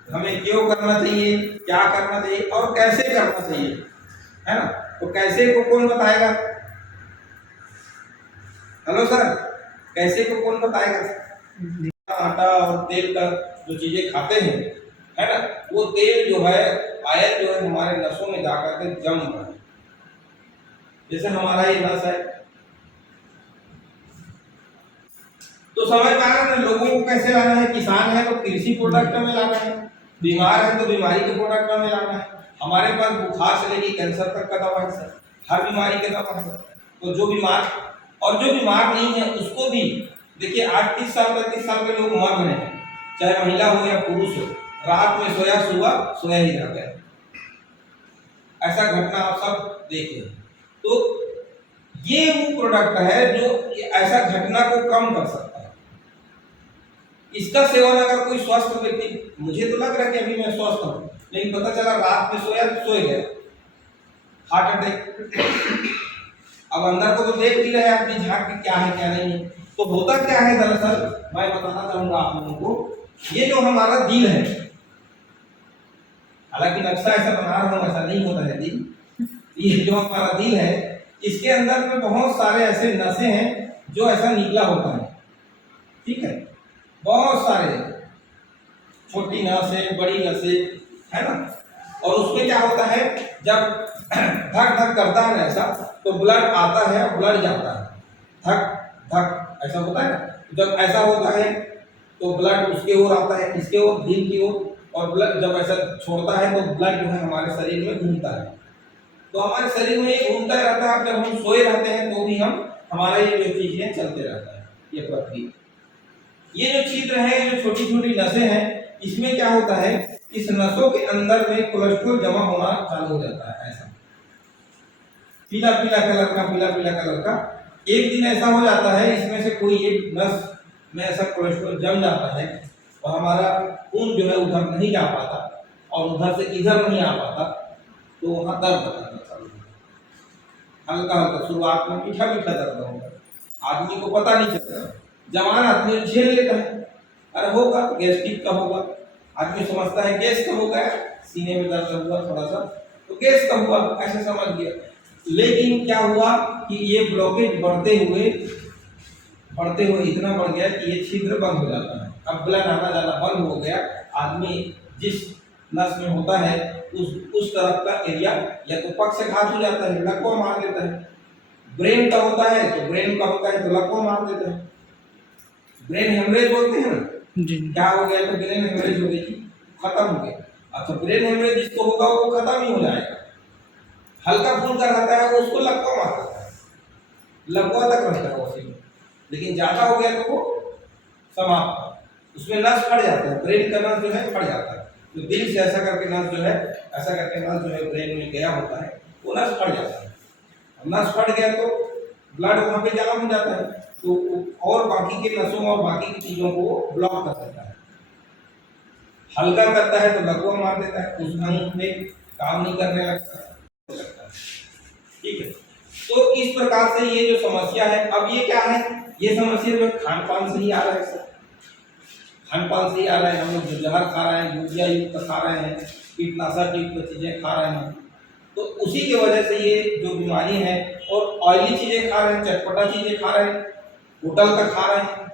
हमें क्यों करना चाहिए, क्या करना चाहिए और कैसे करना चाहिए, है ना। तो कैसे को कौन बताएगा? हेलो सर, कैसे को कौन बताएगा? आटा और तेल का जो चीजें खाते हैं, है ना, वो तेल जो है आयन जो है हमारे नसों में जाकर के जम रहा है। जैसे हमारा ये नस है, तो समझ में आ रहा है ना लोगों को कैसे लाना है। किसान है तो कृषि प्रोडक्ट में लाना है, बीमार है तो बीमारी के प्रोडक्ट में लाना है। हमारे पास बुखार से लेकर कैंसर तक का दवा है सर, हर बीमारी के दवा है। तो जो बीमार और जो बीमार नहीं है उसको भी देखिए, आज 30 साल 35 साल के लोग मर रहे हैं, चाहे महिला हो या पुरुष हो, रात में सोया सुबह सोया ही रह गया। ऐसा घटना आप सब देखिए। तो ये वो प्रोडक्ट है जो ऐसा घटना को कम कर सकता है। इसका सेवन अगर कोई स्वस्थ व्यक्ति, मुझे तो लग रहा है कि अभी मैं स्वस्थ हूं, लेकिन पता चला रात में सोया सो गया, हार्ट अटैक। अब अंदर को तो देख भी रहे आदमी झांक के क्या है क्या नहीं है। तो होता क्या है दरअसल, मैं बताना चाहूंगा आप लोगों को। ये जो हमारा दिल है, हालांकि नक्शा ऐसा बना रहा हूं, ऐसा नहीं होता है दिल। ये जो हमारा दिल है, इसके अंदर में बहुत सारे ऐसे नसें हैं जो ऐसा निकला होता है, ठीक है। बहुत सारे छोटी नसें, बड़ी नसें, है ना। और उसमें क्या होता है, जब धक धक करता है ना ऐसा, तो ब्लड आता है और ब्लड जाता है, धक धक ऐसा होता है ना। जब ऐसा होता है तो ब्लड उसके ओर आता है, इसके ओर, दिल की ओर, और ब्लड जब ऐसा छोड़ता है तो ब्लड जो है हमारे शरीर में घूमता है। तो हमारे शरीर में ये घूमता रहता है। जब हम सोए रहते हैं तो भी हमारा ये जो चीजें चलते रहता है, ये प्रक्रिया। ये जो छिद्र है, जो छोटी छोटी नसें हैं, इसमें क्या होता है, इस नसों के अंदर में कोलेस्ट्रॉल जमा होना चालू हो जाता है। ऐसा पीला पीला कलर का एक दिन ऐसा हो जाता है, इसमें से कोई एक नस में ऐसा कोलेस्ट्रॉल जम जाता है और हमारा खून जो है उधर नहीं जा पाता और उधर से इधर नहीं आ पाता, तो वहाँ दर्द करना चालू होता है। हल्का हल्का शुरुआत में मीठा मीठा दर्द होगा, आदमी को पता नहीं चलता। जवान आदमी झेल लेता है, अरे होगा गैस्ट्रिक का होगा, आदमी समझता है गैस का होगा, सीने में दर्द हुआ थोड़ा सा तो गैस का हुआ, ऐसे समझ गया। लेकिन क्या हुआ कि ये ब्लॉकेज बढ़ते हुए इतना बढ़ गया कि ये छिद्र बंद हो जाता है। अब ब्लड आना जाना बंद हो गया, आदमी जिस नस में होता है उस तरफ का एरिया या तो पक्षाघात हो जाता है, लकवा मार देता है। ब्रेन का होता है तो ब्रेन का होता है तो लकवा मार देता है। ब्रेन हेमरेज बोलते हैं ना जी। क्या हो गया, तो ब्रेन हेमरेज हो गई, खत्म हो गया। अच्छा, ब्रेन हेमरेज जिसको होगा वो खत्म ही हो जाएगा। हल्का फुल्का रहता है वो, उसको लकवा मार देता है, लकवा तक रहता है उसी में। लेकिन ज्यादा हो गया तो वो समाप्त, उसमें नस फट जाता है, ब्रेन का नस जो है फट जाता है। तो दिल से ऐसा करके नस जो है, ऐसा करके नस जो है ब्रेन में गया होता है, वो नस फट जाता है। नस फट गया तो ब्लड वहाँ पे जाम हो जाता है, तो और बाकी के नसों और बाकी की चीज़ों को ब्लॉक कर देता है। हल्का करता है तो लकवा मार देता है, उस अंग में काम नहीं करने लगता है। ठीक है, तो इस प्रकार से ये जो समस्या है, अब ये क्या है, ये समस्या जो खान पान से ही आ रहा है सर, खान पान से ही आ रहा है। हम लोग जो जहर खा रहे हैं, यूरिया युक्त खा रहे हैं, कीटनाशक युक्त चीज़ें खा रहे हैं, तो उसी की वजह से ये जो बीमारी है। और ऑयली चीज़ें खा रहे हैं, चटपटा चीज़ें खा रहे हैं, होटल का खा रहे हैं।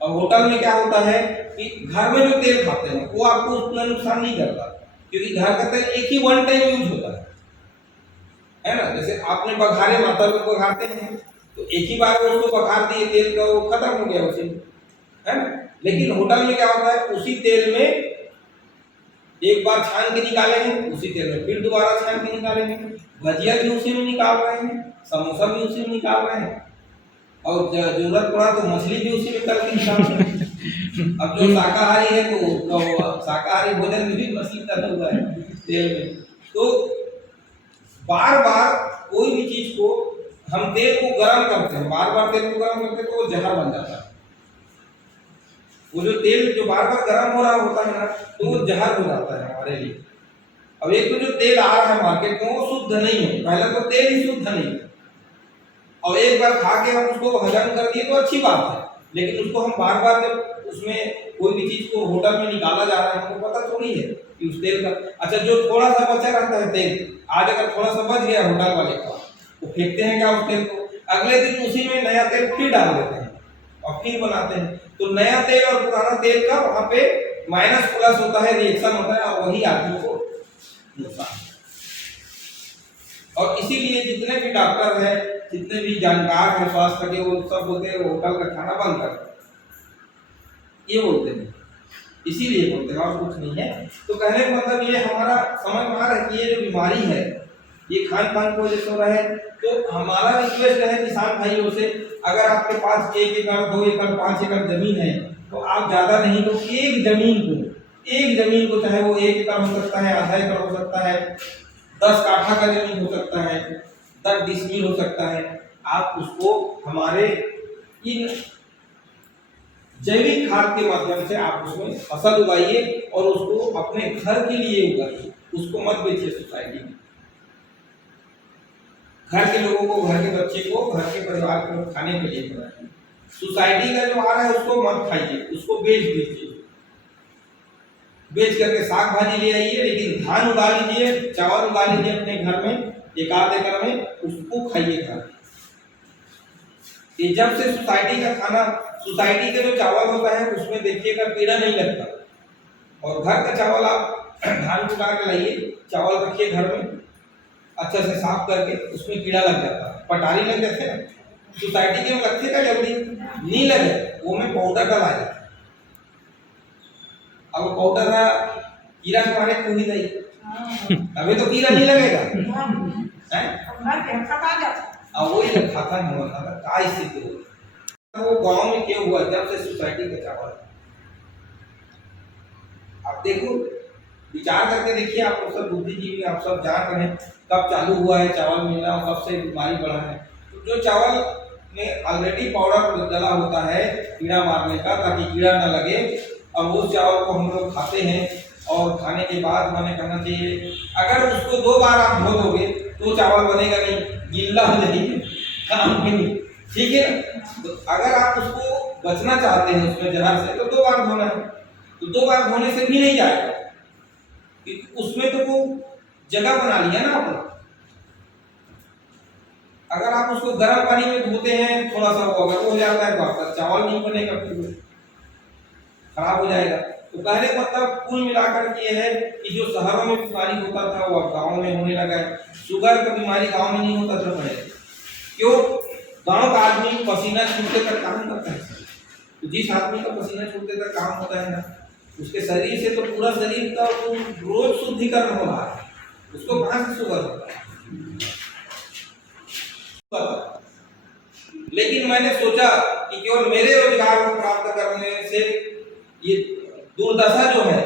और होटल में क्या होता है कि घर में जो तेल खाते हैं वो आपको उतना नुकसान नहीं करता, क्योंकि घर का तेल एक ही वन टाइम यूज होता है ना। जैसे आपने बघारे मातर को बघारते हैं तो एक ही बार वो उसको बघार दिए तेल का, वो खत्म हो गया उसी में, है ना। लेकिन होटल में क्या होता है, उसी तेल में एक बार छान के निकाले हैं, उसी तेल में फिर दोबारा छान के निकालेंगे, भजिया भी उसी में निकाल रहे हैं, समोसा भी उसी में निकाल रहे हैं, और जरूरत पड़ा तो मछली भी उसी में तल के निकाल रहे हैं। अब जो शाकाहारी है तो शाकाहारी भोजन में भी मछली तला हुआ है तेल में। तो बार बार कोई भी चीज को हम तेल को गर्म करते हैं, बार बार तेल को गर्म करते हैं तो वो जहर बन जाता है। वो जो तेल जो बार बार गर्म हो रहा होता है ना, तो वो जहर हो जाता है हमारे लिए। अब एक तो जो तेल आ रहा है मार्केट में वो शुद्ध नहीं है, पहले तो तेल ही शुद्ध नहीं है, और एक बार खा के हम उसको हजम कर दिए तो अच्छी बात है, लेकिन उसको हम बार बार जब उसमें कोई भी चीज को होटल में निकाला जा रहा है, हमको पता थोड़ी है कि उस तेल का, अच्छा जो थोड़ा सा बचा रहता है तेल, आज अगर थोड़ा सा बच गया होटल वाले का, वो फेंकते हैं क्या उस तेल को, अगले दिन उसी में नया तेल फिर डाल देते हैं और फिर बनाते हैं। तो नया तेल और पुराना तेल का वहां पे माइनस प्लस होता है, रिएक्शन होता है, और वही आदमी को नुकसान। और इसीलिए जितने भी डॉक्टर हैं, जितने भी जानकार हैं स्वास्थ्य के, वो सब बोलते हैं होटल का खाना बंद कर, ये बोलते हैं, इसीलिए बोलते हैं और कुछ नहीं है। तो कहने का मतलब ये हमारा समझ में आ रहा है कि ये जो बीमारी है ये खान पान की वजह से हो रहा है। तो हमारा रिक्वेस्ट है किसान भाइयों से, अगर आपके पास 1 एकड़ 2 एकड़ 5 एकड़ जमीन है तो आप ज्यादा नहीं तो एक जमीन को चाहे वो 1 एकड़ हो सकता है, आधा एकड़ हो सकता है, 10 काठा का जमीन हो सकता है, 10 डिसमिल हो सकता है, आप उसको हमारे इन जैविक खाद के माध्यम से आप उसमें फसल उगाइए और उसको अपने घर के लिए उगाइए, उसको मत बेचिए सोसाइटी में। घर के लोगों को, घर के बच्चे को, घर के परिवार को खाने के लिए बनाइए। सोसाइटी का जो आ रहा है उसको मत खाइए, उसको बेच दीजिए, बेच करके साग भाजी ले आइए, लेकिन धान उगा लीजिए, चावल उगा लीजिए अपने घर में, 1 एकड़ में, उसको खाइएगा। ये जब से सोसाइटी का खाना, सोसाइटी का जो चावल होता है उसमें देखिएगा कीड़ा नहीं लगता, और घर का चावल आप धान उगा के लाइए, चावल रखिए घर में अच्छा से साफ करके, उसमें कीड़ा लग जाता है, पटारी लग जाते हैं। सोसाइटी के में लगते का जल्दी नहीं लगे, वो में पाउडर डाला जाता है। अब पाउडर है कीड़ा के मारे कोई नहीं, अभी तो कीड़ा नहीं लगेगा हैं, अब वही जब खाता नहीं होता था का स्थिति हो। वो गांव में क्यों हुआ, जब से सोसाइटी का चावल, आप देखो विचार करके देखिए, आप लोग सब बुद्धिजीवी, आप सब जान रहे हैं कब चालू हुआ है चावल मिलना और कब से बीमारी बढ़ा है। तो जो चावल में ऑलरेडी पाउडर डला होता है कीड़ा मारने का, ताकि कीड़ा ना लगे, अब उस चावल को हम लोग खाते हैं, और खाने के बाद मैंने कहना चाहिए अगर उसको 2 बार आप धो दोगे तो चावल बनेगा नहीं, गीला हो जाएगी, काम नहीं, ठीक है ना। तो अगर आप उसको बचना चाहते हैं उसमें जहर से, तो 2 बार धोना है, तो 2 बार धोने से भी नहीं जाएगा, उसमें तो वो जगह बना लिया ना आपने। अगर आप उसको गर्म पानी में धोते हैं थोड़ा सा, वो अगर हो जाता है तो आपका चावल नहीं बनेगा, फिर खराब हो जाएगा। तो कहने का मतलब कुल मिलाकर के ये है कि जो शहरों में बीमारी होता था वो अब गाँव में होने लगा है। शुगर का बीमारी गाँव में नहीं होता था पहले, क्यों? गाँव का आदमी पसीना छूटते तक काम करता है, तो जिस आदमी का पसीना छूटते तक काम होता है ना, उसके शरीर से तो पूरा शरीर का रोज शुद्धिकरण हो रहा है, उसको कहाँ से शुगर होता है। लेकिन मैंने सोचा कि केवल मेरे रोजगार को प्राप्त करने से ये दुर्दशा जो है,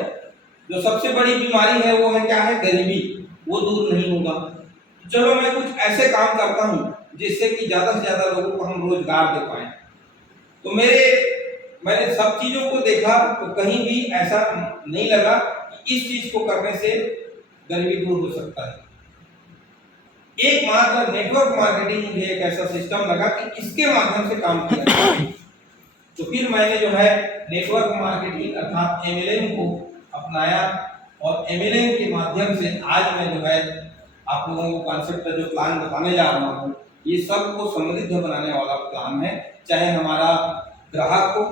जो सबसे बड़ी बीमारी है वो है क्या है, गरीबी, वो दूर नहीं होगा। चलो मैं कुछ ऐसे काम करता हूँ जिससे कि ज़्यादा से ज़्यादा लोगों को हम रोजगार दे पाएं। तो मैंने सब चीज़ों को देखा तो कहीं भी ऐसा नहीं लगा कि इस चीज़ को करने से गरीबी दूर हो सकता है। एकमात्र नेटवर्क मार्केटिंग मुझे एक ऐसा सिस्टम लगा कि इसके माध्यम से काम किया जाए। तो फिर मैंने जो है नेटवर्क मार्केटिंग अर्थात MLM को अपनाया और MLM के माध्यम से आज मैं जो है आप लोगों को कॉन्सेप्ट का जो प्लान बताने जा रहा हूँ, ये सबको समृद्ध बनाने वाला प्लान है। चाहे हमारा ग्राहक हो,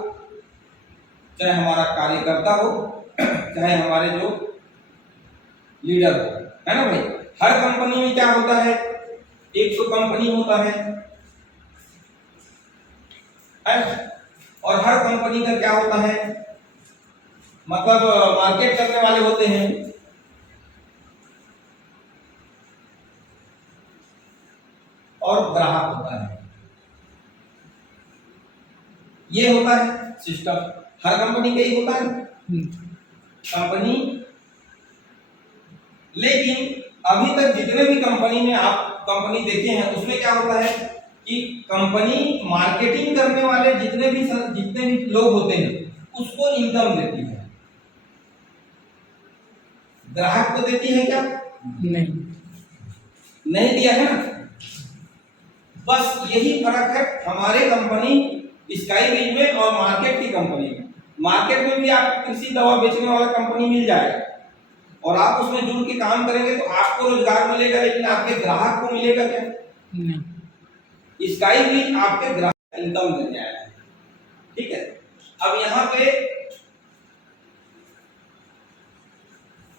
चाहे हमारा कार्यकर्ता हो, चाहे हमारे जो लीडर हो, है ना भाई। हर कंपनी में क्या होता है, एक तो कंपनी होता है और हर कंपनी का क्या होता है, मतलब मार्केट करने वाले होते हैं और ग्राहक होता है। ये होता है सिस्टम, हर कंपनी का ही होता है कंपनी। लेकिन अभी तक जितने भी कंपनी में आप कंपनी देखे हैं उसमें क्या होता है कि कंपनी मार्केटिंग करने वाले जितने भी लोग होते हैं उसको इनकम देती है, ग्राहक को देती है क्या? नहीं दिया है ना। बस यही फर्क है हमारे कंपनी स्काईबीज में और मार्केट की कंपनी में। मार्केट में भी आपको कृषि दवा बेचने वाला कंपनी मिल जाएगा और आप उसमें जुड़ के काम करेंगे तो आपको रोजगार मिलेगा, लेकिन आपके ग्राहक को मिलेगा क्या? नहीं। स्काईबीज आपके ग्राहक इनकम दे जाएगा। ठीक है, अब यहाँ पे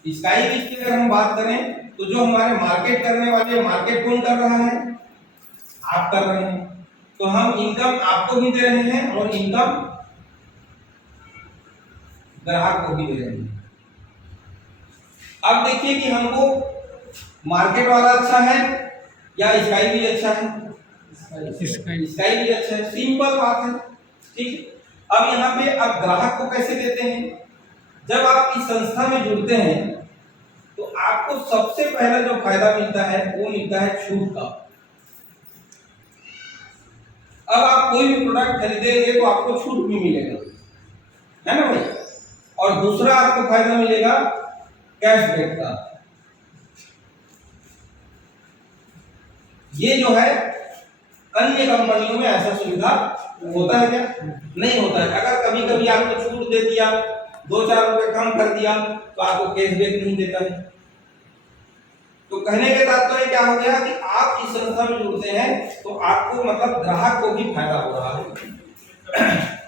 स्काईबीज की अगर हम बात करें तो जो हमारे मार्केट करने वाले, मार्केट कौन कर रहा है? आप कर रहे हैं। तो हम इनकम आपको भी दे रहे हैं और इनकम ग्राहक को भी दे रहे हैं। अब देखिए कि हमको मार्केट वाला अच्छा है या स्काईबीज अच्छा है? स्काईबीज अच्छा है, सिंपल बात है। ठीक है, अब यहाँ पे अब ग्राहक को कैसे देते हैं? जब आप इस संस्था में जुड़ते हैं तो आपको सबसे पहला जो फायदा मिलता है वो मिलता है छूट का। अब आप कोई भी प्रोडक्ट खरीदेंगे तो आपको छूट भी मिलेगा, है ना भाई। और दूसरा आपको फायदा मिलेगा कैशबैक का। ये जो है अन्य कंपनियों में ऐसा सुविधा होता है क्या? नहीं होता है। अगर कभी कभी आपको छूट दे दिया, 2-4 रुपए कम कर दिया तो आपको कैशबैक नहीं देता है। तो कहने के तात्पर्य क्या हो गया कि आप इस संस्था में जुड़ते हैं तो आपको मतलब ग्राहक को भी फायदा हो रहा है।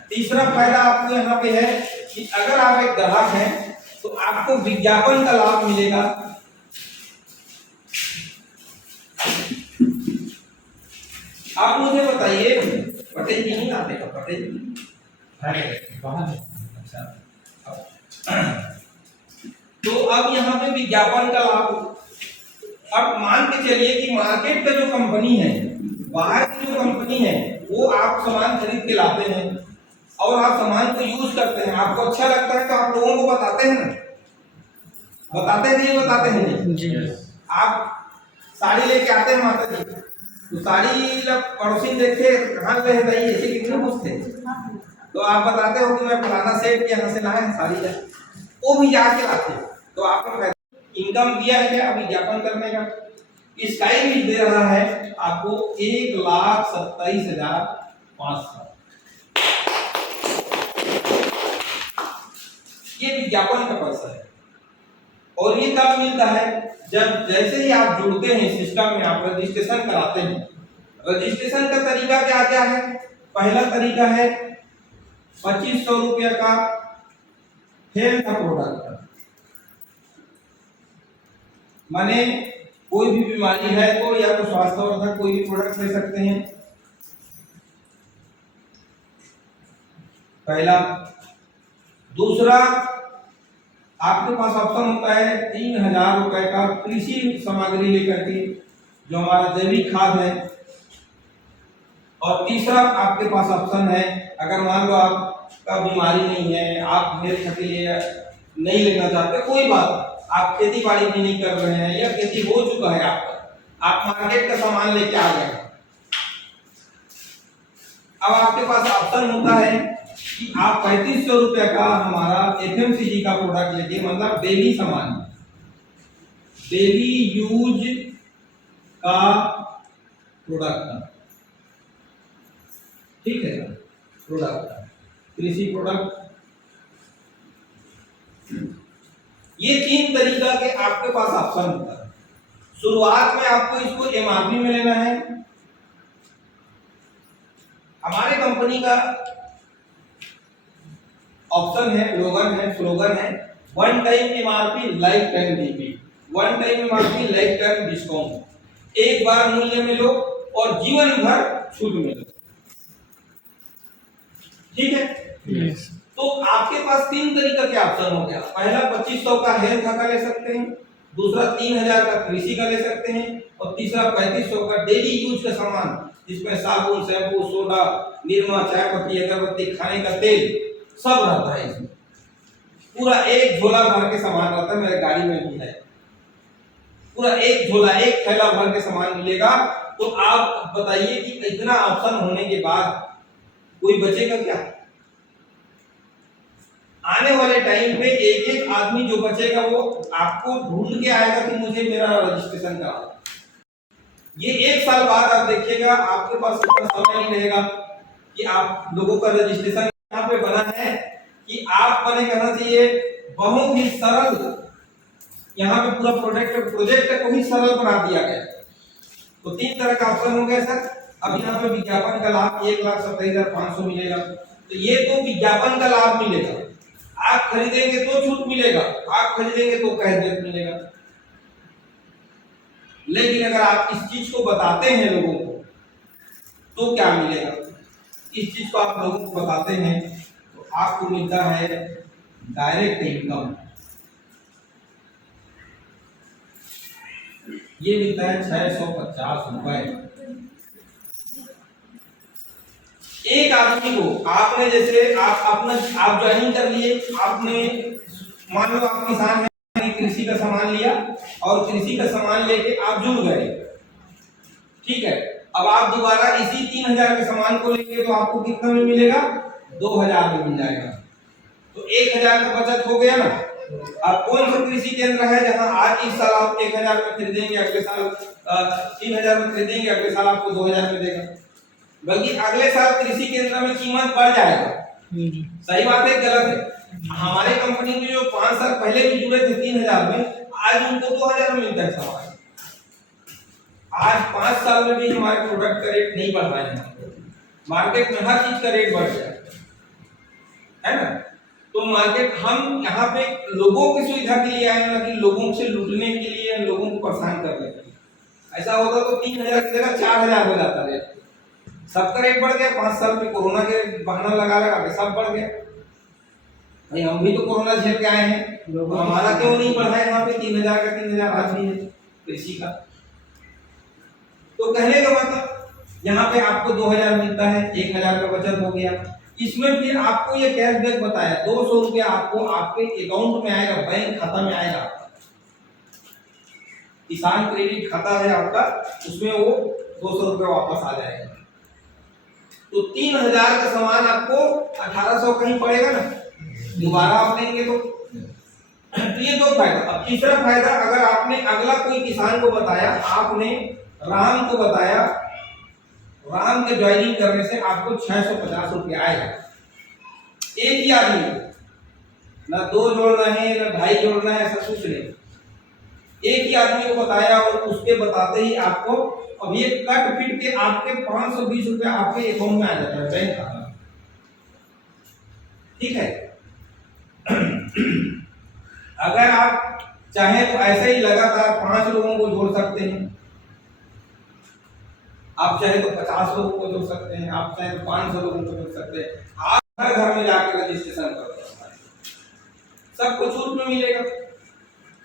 तीसरा फायदा आपको यहाँ पे है कि अगर आप एक ग्राहक हैं तो आपको विज्ञापन का लाभ मिलेगा। आप मुझे बताइए, पटेल जी नहीं आते का? पटेल जी अच्छा। तो अब यहाँ पे विज्ञापन का लाभ, अब मान के चलिए कि मार्केट का जो कंपनी है, बाहर की जो कंपनी है, वो आप सामान खरीद के लाते हैं और आप सामान को यूज करते हैं, आपको अच्छा लगता है तो आप लोगों को बताते हैं ना, बताते हैं नहीं बताते हैं जी। आप साड़ी लेके आते हैं माता जी, तो साड़ी पड़ोसी देखे कहाँ ले रही है ऐसे कितने पूछते, तो आप बताते हो कि मैं फलाना सेठ यहाँ से लाए साड़ी है, वो भी जाके लाते हैं। तो आपको इनकम दिया है क्या विज्ञापन करने का? स्काईबीज दे रहा है आपको 1,27,500। ये विज्ञापन का पैसा है। और ये कब मिलता है? जब जैसे ही आप जुड़ते हैं सिस्टम में, आप रजिस्ट्रेशन कराते हैं। रजिस्ट्रेशन का तरीका क्या क्या है? पहला तरीका है 2500 रुपये का हेल्थ प्रोडक्ट, माने कोई भी बीमारी है तो या तो स्वास्थ्यवर्धक कोई भी प्रोडक्ट ले सकते हैं, पहला। दूसरा, आपके पास ऑप्शन होता है 3000 रुपए का कृषि सामग्री लेकर के, जो हमारा जैविक खाद है। और तीसरा आपके पास ऑप्शन है, अगर मान लो आपका बीमारी नहीं है, आप हेल्थ के लिए नहीं लेना चाहते, कोई बात, आप खेती बाड़ी भी नहीं कर रहे हैं या खेती हो चुका है आपका, आप मार्केट का सामान लेके आ गए, अब आपके पास ऑप्शन होता है कि आप 3500 रुपये का हमारा FMCG का प्रोडक्ट लेके, मतलब डेली सामान, डेली यूज का प्रोडक्ट, ठीक है, प्रोडक्ट, कृषि प्रोडक्ट, ये 3 तरीका के आपके पास ऑप्शन होता है। शुरुआत में आपको इसको MRP में लेना है। हमारे कंपनी का ऑप्शन है, स्लोगन है, one time MRP life time DP, one time MRP life time discount, एक बार मूल्य में लो और जीवन भर छूट मिलो, ठीक है। यस तो आपके पास 3 तरीका के ऑप्शन हो गया। पहला 2500 का हेल्थ का ले सकते हैं, दूसरा 3000 का कृषि का ले सकते हैं, और तीसरा 3500 का डेली यूज का सामान, जिसमें साबुन, शैम्पू, सोडा, निरमा, चाय पत्ती, अगरबत्ती, खाने का तेल सब रहता है। इसमें पूरा एक झोला भर के सामान रहता है, मेरे गाड़ी में भी है, पूरा एक झोला, एक थैला भर के सामान मिलेगा। तो आप बताइए कि इतना ऑप्शन होने के बाद कोई बचेगा क्या? आने वाले टाइम पे एक एक आदमी जो बचेगा वो आपको ढूंढ के आएगा कि मुझे मेरा रजिस्ट्रेशन कराओ। ये 1 साल बाद आप देखिएगा, आपके पास इतना समय नहीं रहेगा कि आप लोगों का रजिस्ट्रेशन यहाँ पे बना है कि आप बने कहना चाहिए बहुत ही सरल, यहाँ पे पूरा प्रोजेक्ट को ही सरल बना दिया गया। तो 3 तरह का ऑप्शन हो गया सर। अब यहाँ पे विज्ञापन का लाभ 1,27,500 मिलेगा, तो ये तो विज्ञापन का लाभ मिलेगा। आप खरीदेंगे तो छूट मिलेगा, आप खरीदेंगे तो कैशबैक मिलेगा। लेकिन अगर आप इस चीज को बताते हैं लोगों को तो क्या मिलेगा? इस चीज को आप लोगों को बताते हैं तो आपको मिलता है डायरेक्ट इनकम। ये मिलता है 650 रुपए एक आदमी को। आपने जैसे आप ज्वाइनिंग कर लिए, आपने मान लो आप किसान हैं, कृषि का सामान लिया और कृषि का सामान लेके आप जुड़ गए, ठीक है। अब आप दोबारा इसी 3000 के सामान को लेंगे तो आपको कितना में मिलेगा? 2000 में मिल जाएगा। तो 1000 का बचत हो गया ना। अब कौन सा कृषि केंद्र है जहां आज इस साल आप 1000 में खरीदेंगे, अगले साल 3000 में खरीदेंगे, अगले साल आपको 2000 में देगा, बल्कि अगले साल कृषि केंद्र में कीमत बढ़ जाएगा। सही बात है, गलत है? हमारे कंपनी में जो 5 साल पहले भी जुड़े थे 3000 में, आज उनको 2000 में मिलता है सामान। आज 5 साल में भी हमारे प्रोडक्ट का रेट नहीं बढ़ रहा है। मार्केट में हर चीज का रेट बढ़ गया है ना। तो मार्केट, हम यहाँ पे लोगों की सुविधा के लिए आए, ना कि लोगों से लूटने के लिए, लोगों को परेशान करने के लिए। ऐसा होता तो 3000 की जगह 4000 हो जाता रेट। सबका रेट बढ़ गया 5 साल में, कोरोना के बहाना लगा के सब बढ़ गया। भाई हम भी तो कोरोना झेल के आए हैं, तो हमारा क्यों नहीं बढ़ा है? यहाँ पे 3000 का 3000 आज भी है कृषि का। तो कहने का मतलब यहाँ पे आपको 2000 मिलता है, 1000 का बचत हो गया। इसमें फिर आपको ये कैशबैक बताया 200 रुपया आपको आपके अकाउंट में आएगा, बैंक खाता में आएगा। किसान क्रेडिट खाता है आपका, उसमें वो 200 रुपया वापस आ जाएगा। तो 3000 का सामान आपको 1800 कहीं पड़ेगा ना, दोबारा आप लेंगे तो ये 2 फायदा। अब तीसरा फायदा, अगर आपने अगला कोई किसान को बताया, आपने राम को बताया, राम के ज्वाइनिंग करने से आपको 650 रुपया आएगा। एक ही आदमी, ना 2 जोड़ना है ना 2.5 जोड़ना है, ऐसा कुछ नहीं। एक ही आदमी को बताया और उसके बताते ही आपको अब ये कट फिट के आपके 520 रुपया आपके अकाउंट में आ जाता है, बैंक खाता में, ठीक है। अगर आप चाहे तो ऐसे ही लगातार 5 लोगों को जोड़ सकते हैं, आप चाहे तो 50 लोगों को जोड़ सकते हैं, आप चाहे तो 500 लोगों को जोड़ सकते हैं। आप हर घर में जाकर रजिस्ट्रेशन कर सकते हैं, सबको छूट में मिलेगा।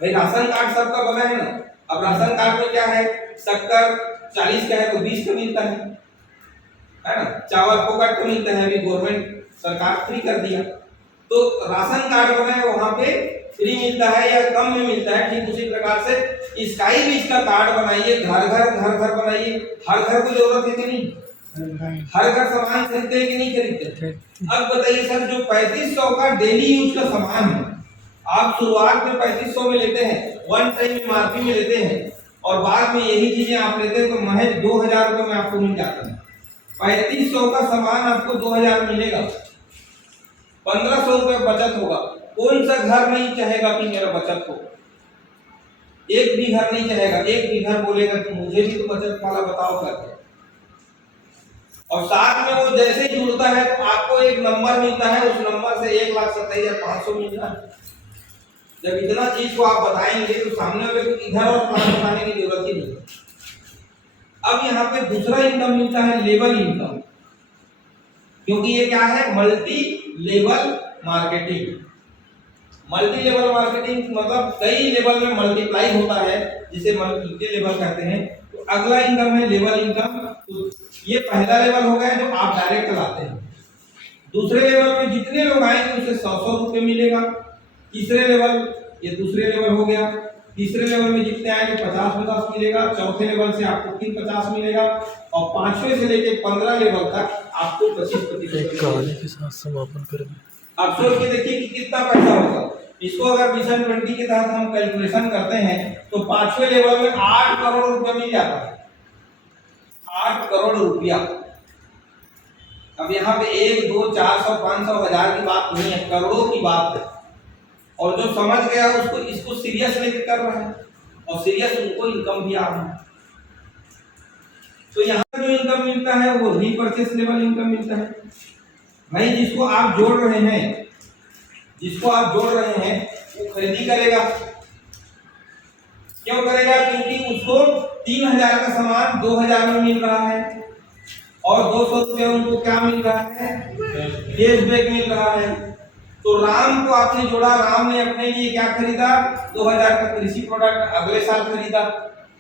भाई राशन कार्ड सबका बना है ना। अब राशन कार्ड में क्या है, शक्कर 40 का है तो 20 का मिलता है ना। चावल फोकट का मिलता है, अभी गवर्नमेंट सरकार फ्री कर दिया। तो राशन कार्ड बना है वहां पे फ्री मिलता है या कम में मिलता है। ठीक उसी प्रकार से स्काई भी इसका कार्ड बनाइए, घर घर बनाइए। हर घर को जरूरत है कि नहीं? हर घर सामान खरीदते हैं कि नहीं खरीदते? अब बताइए सर, जो 3500 का डेली यूज का सामान है, आप शुरुआत में 3500 में लेते हैं, वन टाइम MRP में लेते हैं, और बाद में यही चीजें आप लेते हैं तो महज 2000 रुपये में आपको मिल जाता है। 3500 का सामान आपको 2000 मिलेगा, 1500 रुपये बचत होगा। कौन सा घर नहीं चाहेगा कि मेरा बचत हो? एक भी घर नहीं चाहेगा, एक भी घर बोलेगा कि मुझे भी तो बचत वाला बताओ करके। और साथ में वो जैसे ही जुड़ता है तो आपको एक नंबर मिलता है, उस नंबर से 1,27,500 मिल रहा है। जब इतना चीज को आप बताएंगे तो सामने वाले को इधर और प्लान बताने की जरूरत ही नहीं। अब यहाँ पे दूसरा इनकम मिलता है लेवल इनकम, क्योंकि ये क्या है, multi level marketing. Multi level marketing मतलब कई लेवल में मल्टीप्लाई होता है, जिसे मल्टी लेवल कहते हैं। तो अगला इनकम है लेवल इनकम। तो ये पहला लेवल हो गया जो आप डायरेक्ट लाते हैं। दूसरे लेवल में जितने लोग आएंगे उसे 100 रुपये मिलेगा। तीसरे लेवल, ये दूसरे लेवल हो गया। तीसरे लेवल में जितने आएंगे 50 मिलेगा। चौथे लेवल से आपको फिर 50 मिलेगा, और 5वें से लेके 15 लेवल तक आपको 25% के साथ समापन करेंगे। अब सोच के देखिए कि कितना पैसा होगा। इसको अगर मिशन 20 के तहत हम कैलकुलेशन करते हैं तो 5वें लेवल में 8 करोड़ रुपया मिल जाता है। 8 करोड़ रुपया। अब यहाँ पे 1, 2, 400, 500, 1000 की बात नहीं है, करोड़ों की बात है। और जो समझ गया उसको इसको सीरियस लेकर कर रहा है, और सीरियस उनको इनकम भी आ रहा है। तो यहाँ जो इनकम मिलता है वो रीपरचेस लेवल इनकम मिलता है। भाई जिसको आप जोड़ रहे हैं, वो खरीदी करेगा। क्यों करेगा? क्योंकि उसको 3000 का सामान 2000 में मिल रहा है, और 200 रुपये उनको क्या मिल रहा है, कैशबैक मिल रहा है। तो राम को आपने जोड़ा, राम ने अपने लिए क्या खरीदा, 2000 का कृषि प्रोडक्ट अगले साल खरीदा,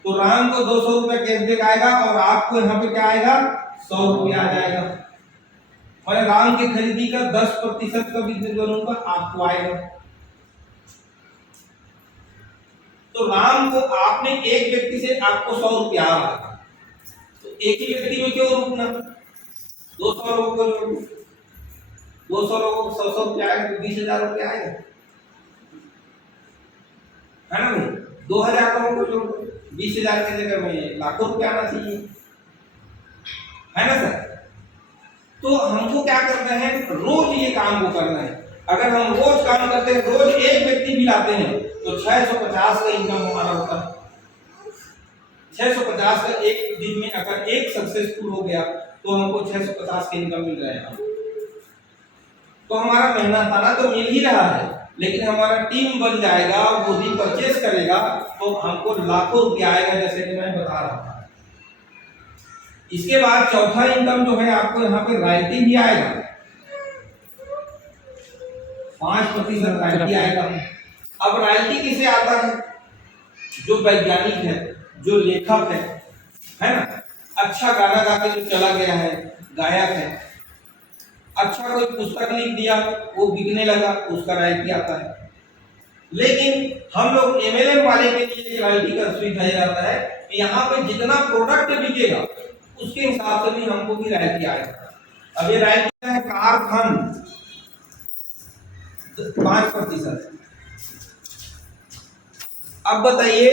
तो राम को 200 रुपये कैशबैक आएगा, और आपको यहाँ पे क्या आएगा, 100 रुपया आ जाएगा। और राम की खरीदी का 10% का बिजनेस बनूंगा, आपको आएगा। तो राम को आपने एक व्यक्ति से आपको 100 रुपया आ रहा है, तो एक ही व्यक्ति में क्यों रुकना, 200 लोगों को जोड़ो, 200 लोगों को 100 रुपया आएगा तो 20,000 रुपया आएगा, है ना भाई। 2000 लोगों को जोड़ो, 20,000 की जगह में लाखों रुपया आना चाहिए, है ना सर। तो हमको क्या करना है, रोज ये काम को करना है। अगर हम रोज काम करते हैं, रोज एक व्यक्ति भी लाते हैं, तो 650 का इनकम हमारा होता है। 650 का एक दिन में अगर एक सक्सेसफुल हो गया तो हमको 650 का इनकम मिल रहा है। तो हमारा मेहनत आना तो मिल ही रहा है, लेकिन हमारा टीम बन जाएगा, वो रीपरचेस करेगा तो हमको लाखों रुपया आएगा, जैसे कि मैं बता रहा था। इसके बाद चौथा इनकम जो है, आपको यहाँ पे रॉयल्टी भी आएगा, 5% रॉयल्टी आएगा। अब रॉयल्टी किसे आता है, जो वैज्ञानिक है, जो लेखक है ना, अच्छा गाना गा के जो चला गया है, गायक है, अच्छा कोई पुस्तक लिख दिया, वो बिकने लगा, उसका रॉयल्टी आता है। लेकिन हम लोग MLM वाले के लिए रॉयल्टी का सुविधा रहता है कि यहाँ पे जितना प्रोडक्ट बिकेगा उसके हिसाब से भी हमको भी रॉयल्टी आएगा। अब ये रॉयल्टी है कार फंड 5%। अब बताइए,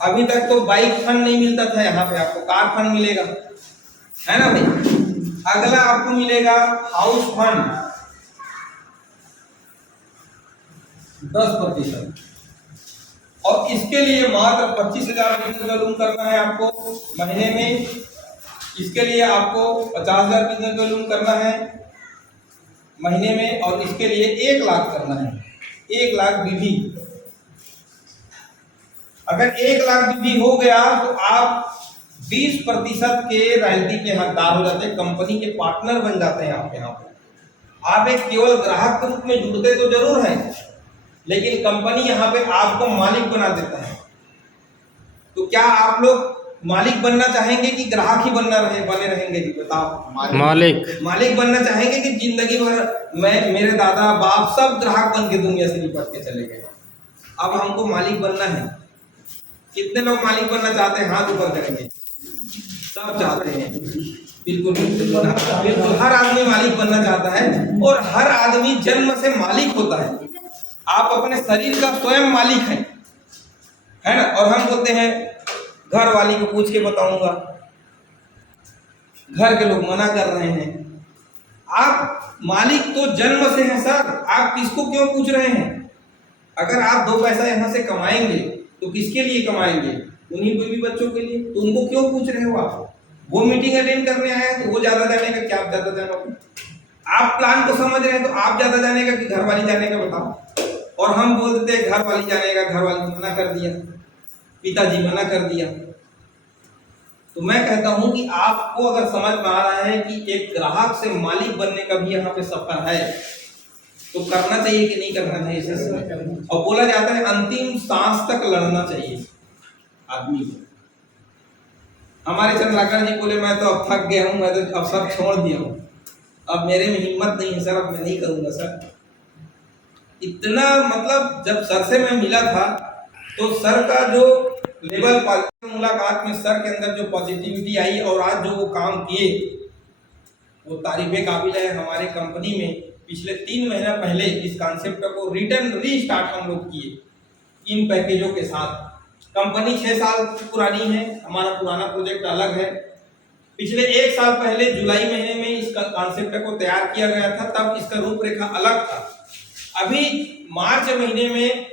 अभी तक तो बाइक फंड नहीं मिलता था, यहाँ पे आपको कार फंड मिलेगा, है ना भाई। अगला आपको मिलेगा हाउस फंड 10%, और इसके लिए मात्र 25,000 बिजनेस का लोन करना है आपको महीने में। इसके लिए आपको 50,000 बिजनेस का लोन करना है महीने में, और इसके लिए 1 लाख करना है, 1 लाख बीबी। अगर 1 लाख बीबी हो गया तो आप 20% के रॉयल्टी के हकदार हो जाते हैं, कंपनी के पार्टनर बन जाते हैं आप। यहाँ पे आप एक केवल ग्राहक के रूप में जुड़ते तो जरूर हैं, लेकिन कंपनी यहाँ पे आपको मालिक बना देता है। तो क्या आप लोग मालिक बनना चाहेंगे कि ग्राहक ही बने रहेंगे जी, बताओ। मालिक बनना चाहेंगे कि जिंदगी भर मैं, मेरे दादा बाप सब ग्राहक बन के दुनिया से निपट के चले गए, अब हमको मालिक बनना है। कितने लोग मालिक बनना चाहते हैं, हाथ ऊपर करेंगे। सब चाहते हैं। बिल्कुल बिल्कुल बिल्कुल, हर आदमी मालिक बनना चाहता है और हर आदमी जन्म से मालिक होता है। आप अपने शरीर का स्वयं मालिक हैं, है ना। और हम बोलते हैं घर वाली को पूछ के बताऊंगा, घर के लोग मना कर रहे हैं। आप मालिक तो जन्म से हैं सर, आप किसको क्यों पूछ रहे हैं? अगर आप 2 पैसा यहाँ से कमाएंगे तो किसके लिए कमाएंगे? उन्हीं बीवी बच्चों के लिए। तो उनको क्यों पूछ रहे हो आप? वो मीटिंग अटेंड करने आए हैं तो वो ज्यादा जानेगा कि आप ज्यादा जानोगे? आप प्लान को समझ रहे हैं तो आप ज्यादा जानेगा कि घर वाली जानेगा? बताओ। और हम बोल देते हैं घर वाली जानेगा, घर वाली ने मना कर दिया, पिताजी मना कर दिया। तो मैं कहता हूं कि आपको अगर समझ में आ रहा है कि एक ग्राहक से मालिक बनने का भी यहाँ पे सफर है, तो करना चाहिए कि नहीं करना चाहिए सर? और बोला जाता है अंतिम सांस तक लड़ना चाहिए आदमी को। हमारे चंद्राकर जी बोले मैं तो अब थक गया हूँ, मैं तो अब सब छोड़ दिया हूँ, अब मेरे में हिम्मत नहीं है सर, अब मैं नहीं करूँगा सर। इतना मतलब जब सर से मैं मिला था तो सर का जो लेवल मुलाकात में सर के अंदर जो पॉजिटिविटी आई और आज जो वो काम किए वो तारीफ़े काबिल है। हमारे कंपनी में पिछले 3 महीना पहले इस कॉन्सेप्ट को रिटर्न रीस्टार्ट हम लोग किए इन पैकेजों के साथ। कंपनी 6 साल पुरानी है, हमारा पुराना प्रोजेक्ट अलग है। पिछले 1 साल पहले जुलाई महीने में इस कॉन्सेप्ट को तैयार किया गया था, तब इसका रूपरेखा अलग था। अभी मार्च महीने में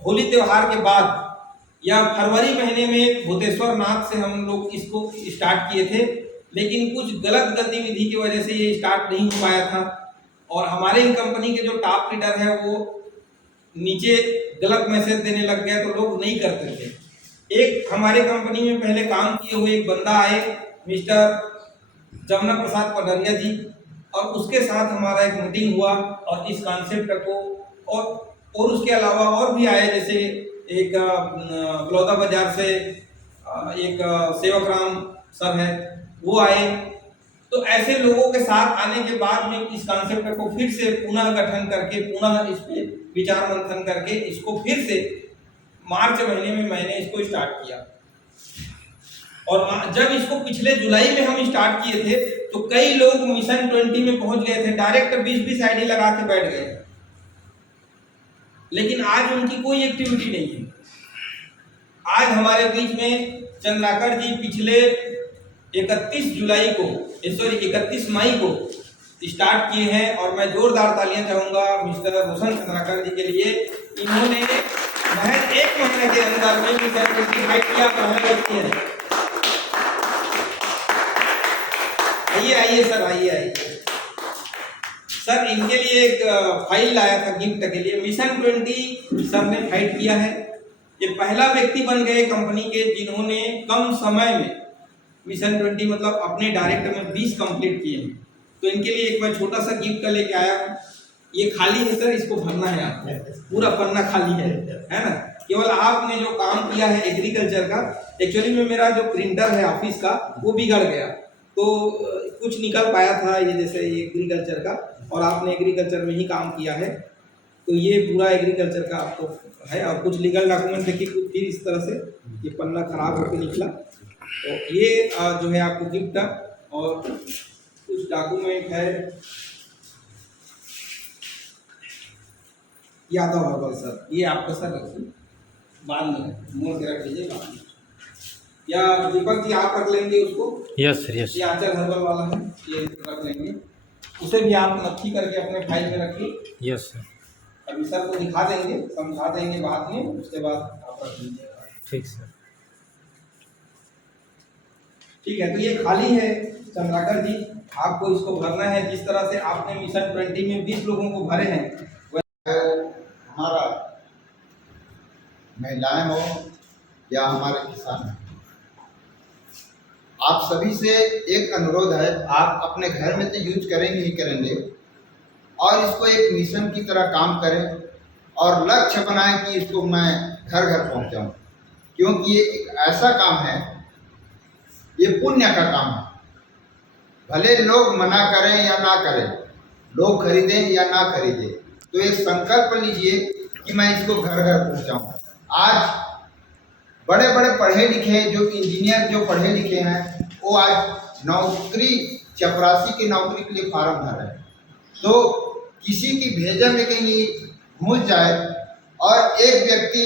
होली त्योहार के बाद या फरवरी महीने में भूतेश्वर नाथ से हम लोग इसको स्टार्ट किए थे, लेकिन कुछ गलत गतिविधि की वजह से ये स्टार्ट नहीं हो पाया था। और हमारे इन कंपनी के जो टॉप लीडर है वो नीचे गलत मैसेज देने लग गया, तो लोग नहीं करते थे। एक हमारे कंपनी में पहले काम किए हुए एक बंदा आए, मिस्टर जमुना प्रसाद पडरिया जी, और उसके साथ हमारा एक मीटिंग हुआ और इस कॉन्सेप्ट को और उसके अलावा और भी आए, जैसे एक बलौदा बाजार से एक सेवक राम सर है वो आए। तो ऐसे लोगों के साथ आने के बाद में इस कॉन्सेप्ट को फिर से पुनः गठन करके पुनः इस पे विचार मंथन करके इसको फिर से मार्च महीने में मैंने इसको स्टार्ट किया। और जब इसको पिछले जुलाई में हम स्टार्ट किए थे तो कई लोग मिशन 20 में पहुंच गए थे, डायरेक्ट 20-20 आईडी लगा के बैठ गए, लेकिन आज उनकी कोई एक्टिविटी नहीं है। आज हमारे बीच में चंद्राकर जी पिछले 31 मई को स्टार्ट किए हैं और मैं जोरदार तालियां चाहूंगा मिस्टर रोशन चंद्राकर जी के लिए। इन्होंने महज 1 महीने के अंदर में मिशन 25 किया। आइए सर, आइए सर। इनके लिए एक फाइल लाया था गिफ्ट के लिए। मिशन 20 सर ने फाइट किया है। ये पहला व्यक्ति बन गए कंपनी के जिन्होंने कम समय में मिशन 20 मतलब अपने डायरेक्ट में 20 कंप्लीट किए हैं। तो इनके लिए एक मैं छोटा सा गिफ्ट लेके आया हूँ। ये खाली है सर, इसको भरना है आपको, पूरा पन्ना खाली है ना। केवल आपने जो काम किया है एग्रीकल्चर का, एक्चुअली में मेरा जो प्रिंटर है ऑफिस का वो बिगड़ गया, तो कुछ निकल पाया था ये जैसे एग्रीकल्चर का, और आपने एग्रीकल्चर में ही काम किया है, तो ये पूरा एग्रीकल्चर का आपको है। और कुछ लीगल डॉक्यूमेंट देखिए फिर इस तरह से ये पन्ना खराब होकर निकला, तो ये जो है आपको गिफ्ट। और कुछ डॉक्यूमेंट है यादव हर्बल सर, ये आपका सर रखिए, बाद में मोड़ के रख लीजिए बाद में, या दीपक जी आप रख लेंगे उसको। Yes sir, yes. ये आचल हर्बल वाला है, ये रख लेंगे, उसे भी आप नक्की करके अपने फाइल में रखिए। Yes sir. अभी सर को दिखा देंगे, समझा देंगे बाद में, उसके बाद आप रख लीजिए। ठीक सर। ठीक है, तो ये खाली है चंद्राकर जी, आपको इसको भरना है। जिस तरह से आपने मिशन 20 में 20 लोगों को भरे हैं, हमारा महिलाएं हो या हमारे किसान, आप सभी से एक अनुरोध है, आप अपने घर में तो यूज करेंगे ही करेंगे, और इसको एक मिशन की तरह काम करें और लक्ष्य बनाएं कि इसको मैं घर घर पहुंचाऊं, क्योंकि ये एक ऐसा काम है, ये पुण्य का काम है। भले लोग मना करें या ना करें, लोग खरीदें या ना खरीदें, तो एक संकल्प लीजिए कि मैं इसको घर घर पहुंचाऊं। आज बड़े बड़े पढ़े लिखे जो इंजीनियर जो पढ़े लिखे हैं वो आज नौकरी चपरासी की नौकरी के लिए फार्म भर रहे हैं, तो किसी की भेजा में कहीं घुस जाए और एक व्यक्ति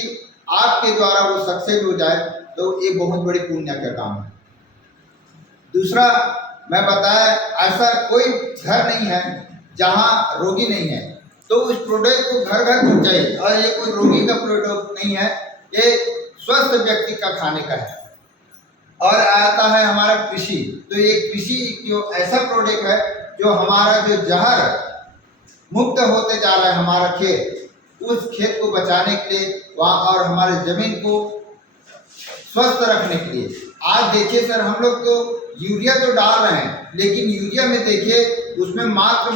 आपके द्वारा वो सक्सेस हो जाए तो ये बहुत बड़ी पुण्य का काम है। दूसरा मैं बताया, ऐसा कोई घर नहीं है जहाँ रोगी नहीं है, तो उस प्रोडक्ट को घर घर पहुँचाइए। और ये कोई रोगी का प्रोडक्ट नहीं है, ये स्वस्थ व्यक्ति का खाने का है। और आता है हमारा कृषि, तो ये कृषि जो ऐसा प्रोडक्ट है जो हमारा जो जहर मुक्त होते जा रहा है हमारा खेत, उस खेत को बचाने के लिए वहाँ और हमारे जमीन को स्वस्थ रखने के लिए। आज देखिए सर, हम लोग तो यूरिया तो डाल रहे हैं, लेकिन यूरिया में देखिए उसमें मात्र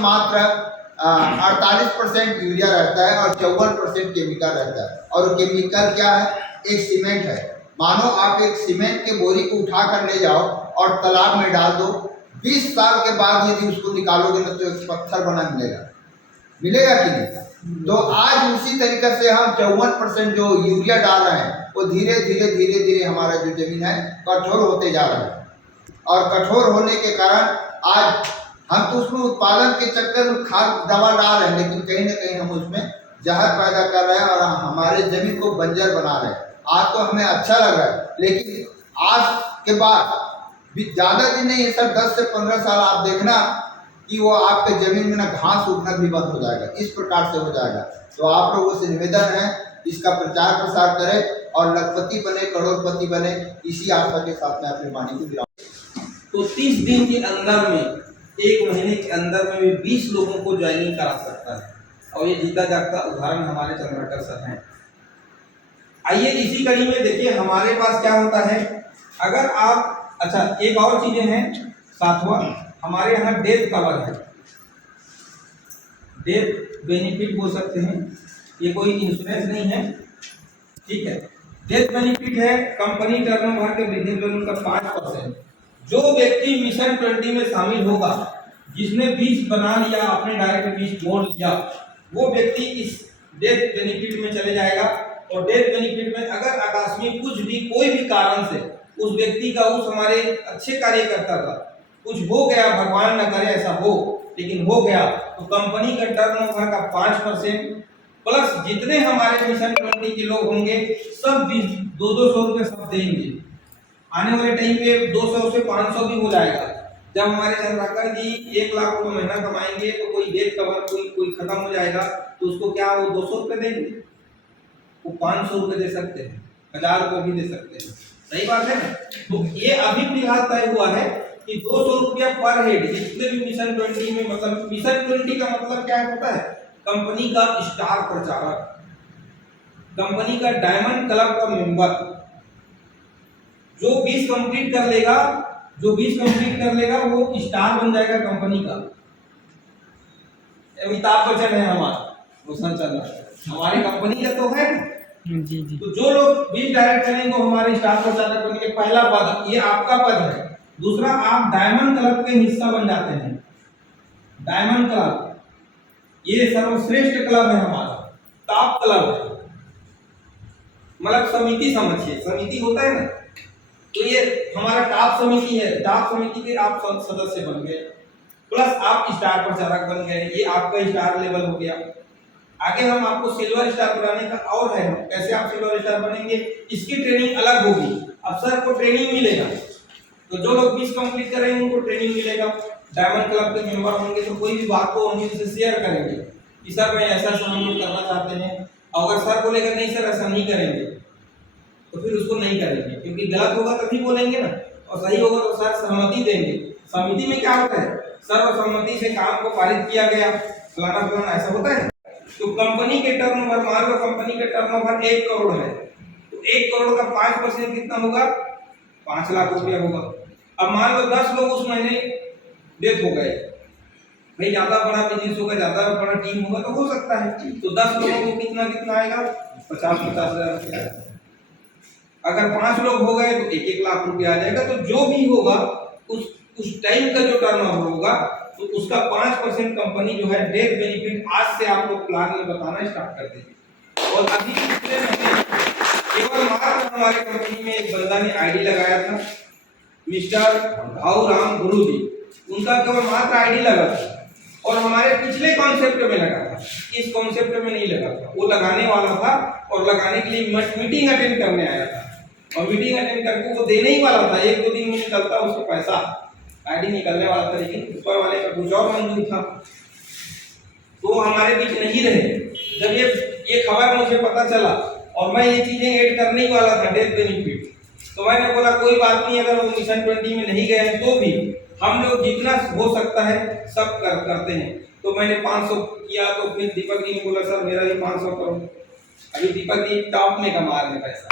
48% यूरिया रहता है और 54% केमिकल रहता है। और केमिकल क्या है? एक सीमेंट है। मानो आप एक सीमेंट के बोरी को उठा कर ले जाओ और तालाब में डाल दो, 20 साल के बाद यदि उसको निकालोगे ना तो एक पत्थर बना मिलेगा कि नहीं? तो आज उसी तरीके से हम 54% जो यूरिया डाल रहे हैं वो धीरे धीरे हमारा जो जमीन है कठोर होते जा रहा है। और कठोर होने के कारण आज हम तो उसमें उत्पादन के चक्कर में खाद दवा डाल रहे हैं, लेकिन कहीं ना कहीं हम उसमें जहर पैदा कर रहे हैं और हमारे जमीन को बंजर बना रहे हैं। आज तो हमें अच्छा लग रहा है, लेकिन आज के बाद भी ज़्यादा दिन नहीं है सर, 10 से 15 साल आप देखना कि वो आपके जमीन में ना घास उगना भी बंद हो जाएगा, इस प्रकार से हो जाएगा। तो आप लोगों से निवेदन है, इसका प्रचार प्रसार करें और लखपति बने, करोड़पति बने, इसी आशा के साथ में अपनी वाणी को विराम। तो 30 दिन के अंदर में, 1 महीने के अंदर में भी 20 लोगों को ज्वाइनिंग करा सकता है। और ये जीता जागता उदाहरण हमारे चंद्राकर सर हैं। आइए इसी कड़ी में देखिए हमारे पास क्या होता है। अगर आप अच्छा, एक और चीजें हैं। सातवां, हमारे यहाँ डेथ कवर है, डेथ बेनिफिट बोल सकते हैं, ये कोई इंश्योरेंस नहीं है, ठीक है। डेथ बेनिफिट है कंपनी टर्नओवर के बिजनेस वैल्यू का 5%। जो व्यक्ति मिशन 20 में शामिल होगा, जिसने 20 बना लिया, अपने डायरेक्ट 20 मोड़ लिया, वो व्यक्ति इस डेथ बेनिफिट में चले जाएगा। और डेथ बेनिफिट में अगर आकस्मिक कुछ भी कोई भी कारण से उस व्यक्ति का, उस हमारे अच्छे कार्यकर्ता का कुछ हो गया, भगवान न करे ऐसा हो, लेकिन हो गया, तो कंपनी का टर्नओवर का 5% प्लस जितने हमारे मिशन 20 के लोग होंगे सब 200 रुपये सब देंगे। आने वाले टाइम पे 200 से 500 भी हो जाएगा। जब हमारे चंद्राकर जी 1 लाख रुपये महीना कमाएंगे तो कोई डेथ कवर कोई खत्म हो जाएगा तो उसको क्या वो 200 रुपये देंगे? वो 500 रुपये दे सकते हैं, 1000 रुपये भी दे सकते हैं। सही बात है ना? तो ये अभी फिलहाल तय हुआ है कि 200 रुपया पर हेड, जितने भी मिशन 20 में, मतलब मिशन 20 का मतलब क्या होता है? कंपनी का स्टार प्रचारक, कंपनी का डायमंड क्लब का मेंबर। जो 20 कंप्लीट कर लेगा, वो स्टार बन जाएगा कंपनी का। अमिताभ बच्चन है हमारा, रोशन चंद्र हमारी कंपनी का तो है। जी। तो जो लोग 20 डायरेक्ट करेंगे वो हमारे स्टार प्रचारक बनने के पहला पद, ये आपका पद है। दूसरा, आप डायमंड क्लब के हिस्सा बन जाते हैं। डायमंड क्लब ये सर्वश्रेष्ठ क्लब है हमारा, टॉप क्लब है, मतलब समिति समझिए, समिति होता है ना, तो ये हमारा टॉप समिति है। टॉप समिति के आप सदस्य बन गए, प्लस आप स्टार प्रचारक बन गए, ये आपका स्टार लेवल हो गया। आगे हम आपको सिल्वर स्टार बनाने का और है, कैसे आप सिल्वर स्टार बनेंगे इसकी ट्रेनिंग अलग होगी। अब सर को ट्रेनिंग मिलेगा, तो जो लोग 20 कंप्लीट करेंगे उनको ट्रेनिंग मिलेगा। डायमंड क्लब के मेंबर होंगे तो कोई भी बात को हम उनसे शेयर करेंगे कि सर मैं ऐसा हम लोग करना चाहते हैं। अगर सर बोलेगा नहीं सर ऐसा नहीं करेंगे, तो फिर उसको नहीं करेंगे, क्योंकि गलत होगा तभी बोलेंगे ना, और सही होगा तो सर सहमति देंगे। समिति में क्या होता है? सर्वसम्मति से काम को पारित किया गया, फलाना फलाना, ऐसा होता है। तो कंपनी के टर्नओवर, मान लो कंपनी का टर्नओवर 1 करोड़ है, तो 1 करोड़ का 5% कितना होगा? 5 लाख रुपया होगा। अब मान लो 10 लोग उस महीने डेथ हो गए, भाई ज्यादा बड़ा बिजनेस होगा, ज्यादा बड़ा टीम होगा तो हो सकता है, तो 10 लोगों को कितना आएगा? 50-50 हजार रुपया। अगर 5 लोग हो गए तो 1-1 लाख रुपया आ जाएगा। तो जो भी होगा उस टाइम का जो टर्नओवर होगा तो उसका 5% कंपनी जो है डेथ बेनिफिट आज से आपको प्लान में बताना स्टार्ट कर देगी। और अभी पिछले महीने केवल मार्च में हमारे कंपनी में एक बंदा ने आईडी लगाया था, मिस्टर भाऊराम गुरु जी, उनका केवल मात्र आईडी लगा था और हमारे पिछले कॉन्सेप्ट में लगा था, इस कॉन्सेप्ट में नहीं लगा था। वो लगाने वाला था और लगाने के लिए मीटिंग अटेंड करने आया था और मीटिंग अटेंड करके वो देने ही वाला था, 1-2 दिन में निकलता उसका पैसा, आईडी निकलने वाला था, लेकिन ऊपर वाले का कुछ और मंजूर था, तो वो हमारे बीच नहीं रहे। जब ये खबर मुझे पता चला और मैं ये चीजें ऐड करने ही वाला था, डेथ बेनिफिट, तो मैंने बोला कोई बात नहीं, अगर वो मिशन 20 में नहीं गए हैं तो भी हम लोग जितना हो सकता है सब करते हैं। तो मैंने 500 किया, तो फिर दीपक जी ने बोला सर मेरा भी 500 करो। अभी दीपक जी टॉप में कमा रहे पैसा,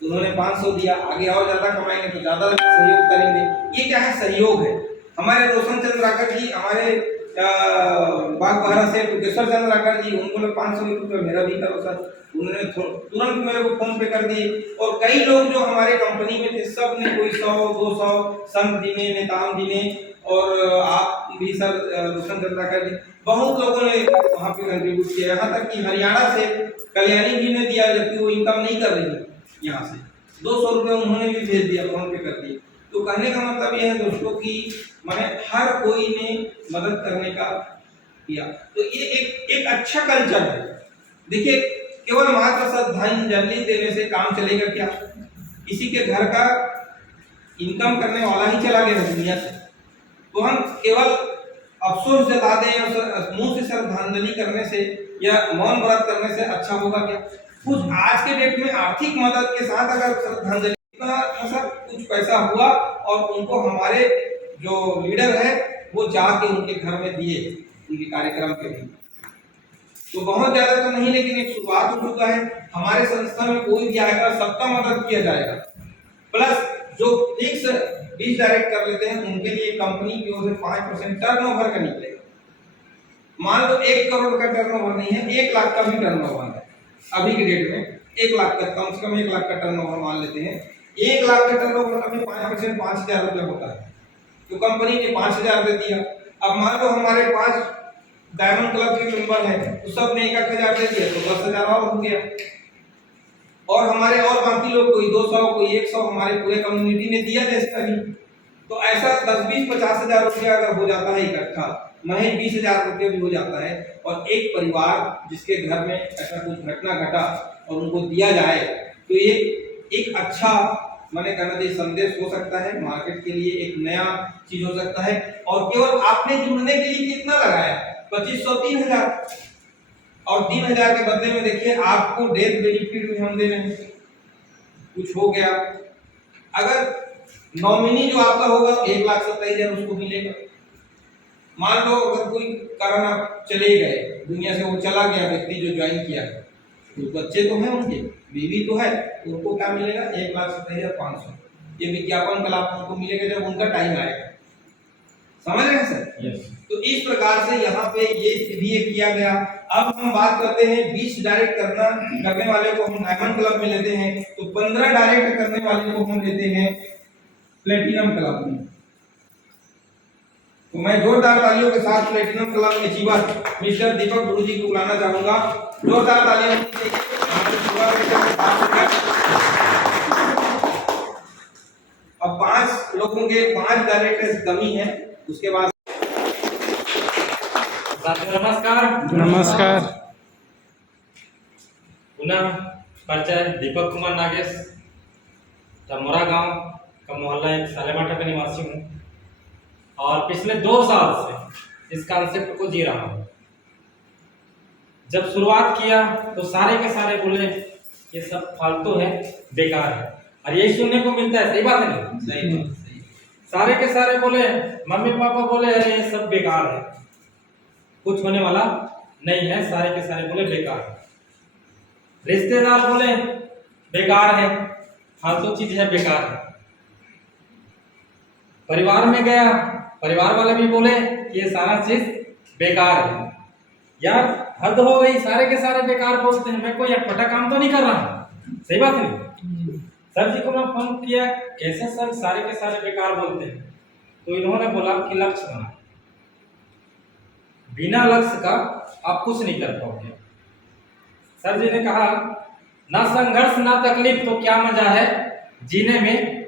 उन्होंने 500 दिया, आगे और ज्यादा कमाएंगे तो ज्यादा सहयोग करेंगे। ये क्या है, सहयोग है। हमारे रोशन चंद्र राकर जी, हमारे बागबाहरा से टुकेश्वर चंद्र राकर जी, उनको लोग 500 रुपये मेरा भी करो सर, उन्होंने तुरंत मेरे को फोन पे कर दिए। और कई लोग जो हमारे कंपनी में थे सब ने कोई 100-200 संत जी ने, नेताम जी ने, और आप भी सर रोशन चंद्र राकर जी, बहुत लोगों ने वहाँ पे कंट्रीब्यूट किया। यहाँ तक कि हरियाणा से कल्याणी जी ने दिया, जबकि वो इनकम नहीं कर रही है, यहाँ से 200 रुपये उन्होंने भी भेज दिया, फोन पे कर दिए। तो कहने का मतलब यह है दोस्तों कि मैंने हर कोई ने मदद करने का किया। तो ये एक अच्छा कल्चर है। देखिए, केवल मात्र श्रद्धांजलि देने से काम चलेगा क्या? किसी के घर का इनकम करने वाला ही चला गया दुनिया से, तो हम केवल अफसोस जता दें और मुंह से श्रद्धांजलि करने से या मौन व्रत करने से अच्छा होगा क्या? कुछ आज के डेट में आर्थिक मदद के साथ अगर श्रद्धांजलि कुछ पैसा हुआ और उनको हमारे जो लीडर है वो जाके उनके घर में दिए, उनके कार्यक्रम के लिए, तो बहुत ज्यादा तो नहीं, लेकिन एक शुरुआत हो चुका है। हमारे संस्था में कोई भी आएगा सबका मदद किया जाएगा। प्लस जो फिक्स 20 डायरेक्ट कर लेते हैं उनके लिए कंपनी की ओर से 5% टर्नओवर का निकलेगा। मान लो 1 करोड़ का टर्नओवर नहीं है, 1 लाख का भी टर्नओवर है। अभी के डेट में 1 लाख का, कम से कम 1 लाख का टर्नओवर मान लेते हैं। 1 लाख का टर्नओवर का भी 5% 5000 रुपया होता है, तो कंपनी ने 5000 दे दिया। अब मान लो हमारे 5 डायमंड क्लब के मेंबर हैं, तो सब ने 1000 दे दिया, तो 10000 और हो गया। और हमारे और बाकी लोग, कोई 200 कोई 100, हमारे पूरे कम्युनिटी ने दिया जैसे अभी, तो ऐसा 10, 20, 50,000 रुपया अगर हो जाता है इकट्ठा, महज 20,000 रुपये भी हो जाता है। और एक परिवार जिसके घर में ऐसा कुछ घटना घटा और उनको दिया जाए, तो ये एक अच्छा, मैंने कहना चाहिए, संदेश हो सकता है मार्केट के लिए, एक नया चीज हो सकता है। और केवल आपने जुड़ने के लिए कितना लगाया, 2500, 3000, और 3000 के बदले में देखिए आपको डेथ बेनिफिट भी हम दे रहे हैं। कुछ हो गया, अगर नॉमिनी जो आपका होगा 1,27,000 उसको मिलेगा। मान लो अगर कोई कारण आप चले गए दुनिया से, वो चला गया व्यक्ति जो ज्वाइन किया है, तो बच्चे तो हैं उनके, बीवी तो है, उनको क्या मिलेगा? 1,27,500। ये विज्ञापन का लाभ उनको मिलेगा जब उनका टाइम आएगा। समझ रहे हैं सर? यस। तो इस प्रकार से यहाँ पे ये भी एक किया गया। अब हम बात करते हैं 20 डायरेक्ट करने वाले को हम डायमंड क्लब में लेते हैं, तो 15 डायरेक्ट करने वाले को हम लेते हैं प्लेटिनम क्लब में। तो मैं जोरदार तालियों के साथ प्लेटिनम क्लब में अचीवर मिस्टर दीपक गुरु जी को बुलाना चाहूंगा। जोरदार तालियां। अब 5 लोगों के 5 डायरेक्टर्स कमी है, उसके बाद नमस्कार। नमस्कार। पुनः परिचय, दीपक कुमार नागेश, चमोरा गांव का मोहल्ला एक सालेमाटा का निवासी हूँ और पिछले 2 साल से इस कॉन्सेप्ट को जी रहा हूँ। जब शुरुआत किया तो सारे के सारे बोले ये सब फालतू है, बेकार है, और यही सुनने को मिलता है। सही बात है नहीं? सही। सारे के सारे बोले, मम्मी पापा बोले अरे ये सब बेकार है, कुछ होने वाला नहीं है। सारे के सारे बोले बेकार है। रिश्तेदार बोले बेकार है, फालतू चीज है, बेकार है। परिवार में गया, परिवार वाले भी बोले कि ये सारा चीज बेकार है। यार हद हो गई, सारे के सारे बेकार बोलते हैं, मैं कोई अटपटा काम तो नहीं कर रहा हूँ। सही बात नहीं? सर जी को मैं फोन किया, कैसे सर सारे के सारे बेकार बोलते हैं? तो इन्होंने बोला कि लक्ष्य बना, बिना लक्ष्य का आप कुछ नहीं कर पाओगे। सर जी ने कहा ना संघर्ष ना तकलीफ तो क्या मजा है जीने में,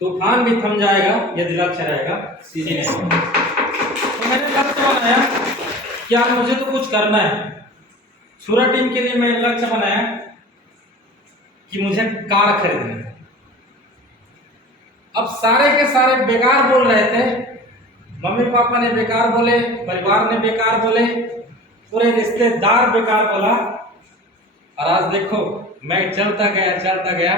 तूफान भी थम जाएगा यदि लक्ष्य रहेगा सीने में। तो मैंने लक्ष्य बनाया कि यार मुझे तो कुछ करना है। सूरत टीम के लिए मैंने लक्ष्य बनाया कि मुझे कार खरीदनी है। अब सारे के सारे बेकार बोल रहे थे, मम्मी पापा ने बेकार बोले, परिवार ने बेकार बोले, पूरे रिश्तेदार बेकार बोला। और आज देखो मैं चलता गया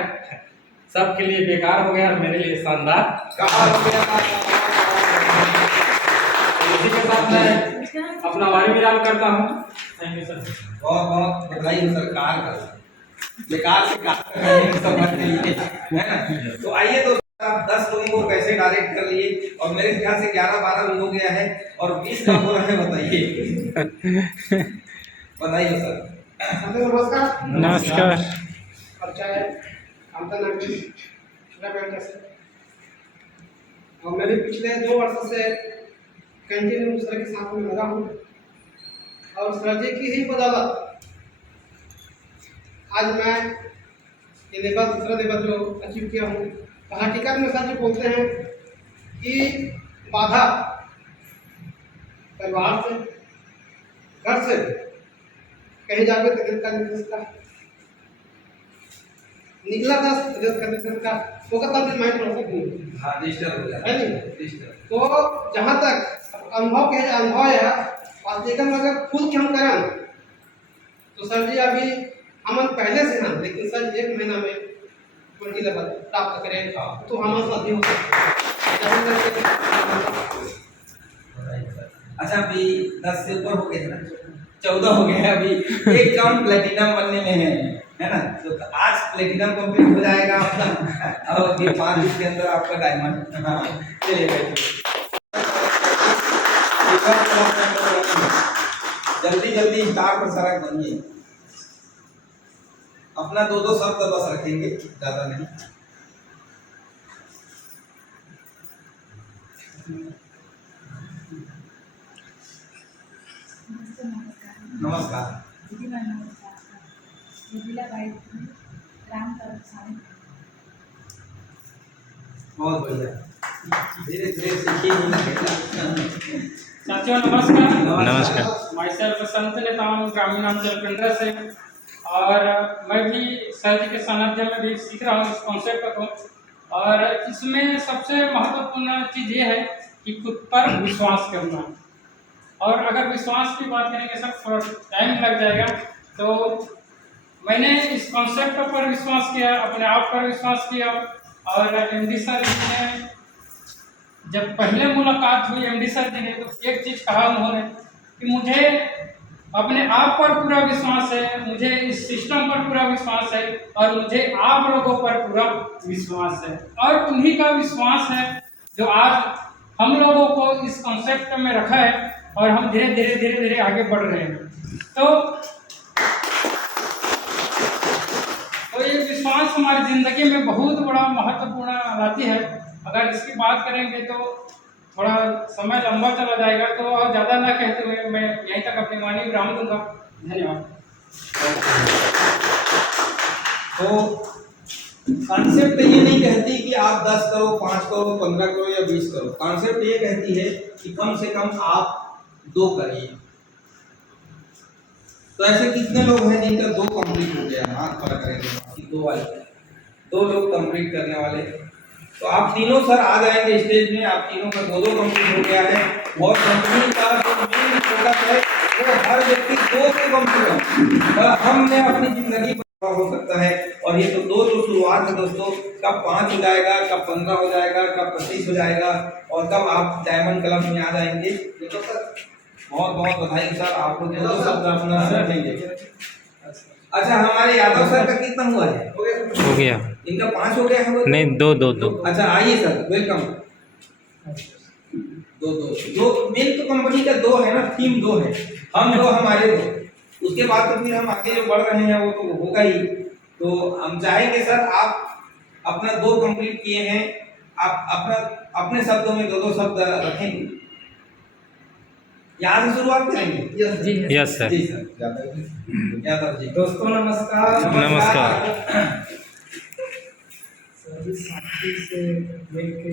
सबके लिए बेकार हो गया और मेरे लिए शानदार कार हो गया। इसी के साथ मैं अपना वारी विराम करता हूँ। Thank you sir. बहुत बहुत बधाई हो सरकार का, बेकार से कार समझ लिए, है ना। तो आइए दोस्तों, आप 10 लोगों को कैसे डायरेक्ट कर लिए और मेरे ख्याल से 11-12 भी हो गया है और 20 का हो रहा है, बताइए। बताइए सर। नमस्कार। नमस्कार। परिचय है आमता नागरी छोटा बैंक से, और मैं भी पिछले 2 वर्षों से कंटिन्यू सर के साथ में लगा हूँ और सर जी की ही बदौलत आज मैं ये लेवल दूसरा लेवल जो अचीव किया हूँ। हकीकत में सर जी बोलते हैं कि बाधा परिवार से, घर से कहीं जाकर तकलीफ का नहीं सकता, निकला था तकलीफ करने सकता, वो का तब माइंड प्रोसेस नहीं। हाँ, डिस्टर्ब हो जाता है नहीं। तो जहाँ तक अनुभव के अनुभव है वास्तविकता अगर खुद के हम करें तो सर जी अभी हम पहले से हैं, लेकिन सर 1 महीना में 20 लेवल प्राप्त करें तो हमारे साथ ही हो सकता। अच्छा, अभी 10 से ऊपर हो गए ना, 14 हो गए हैं, अभी एक कम प्लेटिनम बनने में है ना। तो आज प्लेटिनम कंप्लीट हो जाएगा अपना और ये 5 दिन के अंदर आपका डायमंड चलिए। जल्दी स्टार प्रसारक बनिए। अपना 2-2 शब्द बस रखेंगे, ज्यादा नहीं। नमस्कार। बहुत बढ़िया, धीरे धीरे सीखिए। साथियों नमस्कार। नमस्कार। माई सेल्फ संत नेताम ग्रामीण अंचल केंद्र से, और मैं भी सर जी के सानिध्य में भी सीख रहा हूँ इस कॉन्सेप्ट को। और इसमें सबसे महत्वपूर्ण चीज़ ये है कि खुद पर विश्वास करना। और अगर विश्वास की बात करेंगे सर, थोड़ा टाइम लग जाएगा। तो मैंने इस कॉन्सेप्ट पर विश्वास किया, अपने आप पर विश्वास किया। और एमडी सर ने जब पहले मुलाकात हुई एमडी सर जी ने, तो एक चीज़ कहा उन्होंने कि मुझे अपने आप पर पूरा विश्वास है, मुझे इस सिस्टम पर पूरा विश्वास है और मुझे आप लोगों पर पूरा विश्वास है। और उन्हीं का विश्वास है जो आज हम लोगों को इस कॉन्सेप्ट में रखा है और हम धीरे धीरे आगे बढ़ रहे हैं। तो ये विश्वास हमारी ज़िंदगी में बहुत बड़ा महत्वपूर्ण लाती है। अगर इसकी बात करेंगे तो थोड़ा समय लंबा चला जाएगा, तो और ज़्यादा ना कहते हुए मैं यहीं तक अपनी वाणी विराम दूंगा। धन्यवाद। तो कॉन्सेप्ट ये नहीं कहती कि आप 10 करो, 5 करो, 15 करो या 20 करो। कॉन्सेप्ट ये कहती है कि कम से कम आप 2 करिए। तो ऐसे कितने लोग हैं जिनका 2 कंप्लीट हो गया? हाथ खड़ा करेंगे कि 2 वाले, 2 लोग कंप्लीट करने वाले। तो आप तीनों सर आ जाएंगे स्टेज में, आप तीनों का 2-2 कंप्लीट हो गया है। और कंपनी का जो मेन प्रोडक्ट है वो हर व्यक्ति 2 से कम से कम हमने अपनी जिंदगी पर हो सकता है। और ये तो 2 जो शुरुआत है दोस्तों, कब 5 हो जाएगा, कब 15 हो जाएगा, कब 25 हो जाएगा और कब आप डायमंड क्लब में आ जाएंगे। तो सर बहुत बहुत बधाई सर, आप लोग 2 शब्द अपना रखेंगे। अच्छा, हमारे यादव सर का कितना हुआ है? हो गया। इनका 5 हो गया है? नहीं, 2। अच्छा आइए सर, वेलकम। 2 मेन तो कंपनी का 2 है ना, थीम 2 है, हम 2 हमारे 2। उसके बाद तो फिर हम आगे जो बढ़ रहे हैं वो तो होगा ही। तो हम चाहेंगे सर आप अपना 2 कंप्लीट किए हैं, आप अपना अपने शब्दों में 2-2 शब्द रखेंगे। यहाँ से शुरुआत करेंगे। Yes sir. जी सर। यादव जी। दोस्तों नमस्कार। नमस्कार। सर सभी साथी से मिल के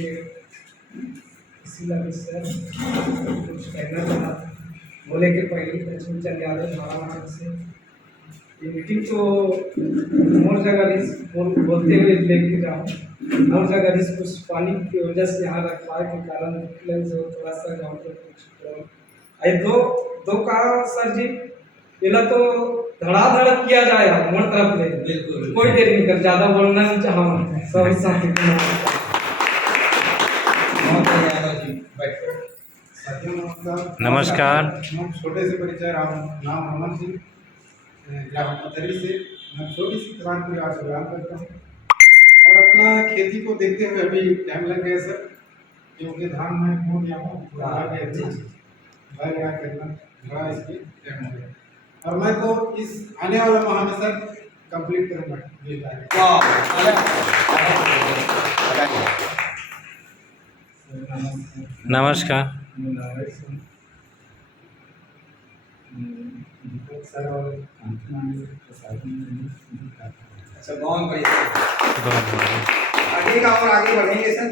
इसी लगे सर कुछ कहना चाहा बोले के पहले लक्ष्मी चंद यादव महाराज से ये मीटिंग तो और जगह बोलते हुए लेके जाऊँ और जगह कुछ पानी की वजह से यहाँ रखवाए के कारण जो थोड़ा सा गाँव के कुछ दो का सर जी पहला तो धड़ाधड़ किया जाए हमारे तरफ ले बिल्कुल कोई देर नहीं कर ज्यादा बोलना नहीं चाहा सभी साथी को नमस्कार। हम छोटे से परिचय नाम अमन सिंह ग्राम पथरी से मैं छोटी सी किसान की आज बयान करता हूँ और अपना खेती को देखते हुए अभी टाइम लग गया सर क्योंकि धान में हो गया हूँ करना इसके टाइम हो गया और मैं तो इस आने वाला माह में सर कंप्लीट करूँगा। नमस्कार। अच्छा बहुत बढ़िया। आगे का और आगे बढ़ेंगे सर।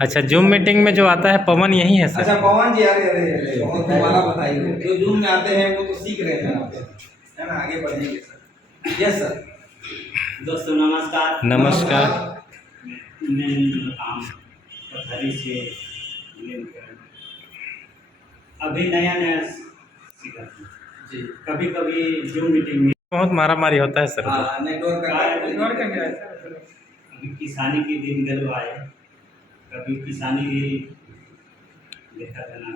अच्छा, जूम मीटिंग में जो आता है पवन यही है सर? अच्छा पवन जी, अरे अरे अरे बहुत दोबारा बताइए, जो जूम में आते हैं वो तो सीख रहे हैं आप, है ना? आगे बढ़ेंगे सर। Yes sir. दोस्तों नमस्कार। नमस्कार। मैं काम पथरी से अभी नया सीखा जी। कभी कभी जूम मीटिंग में बहुत मारा मारी होता है सर। नेटवर्क अभी किसानी के दिन गलू आए, कभी किसानी देखा जाना।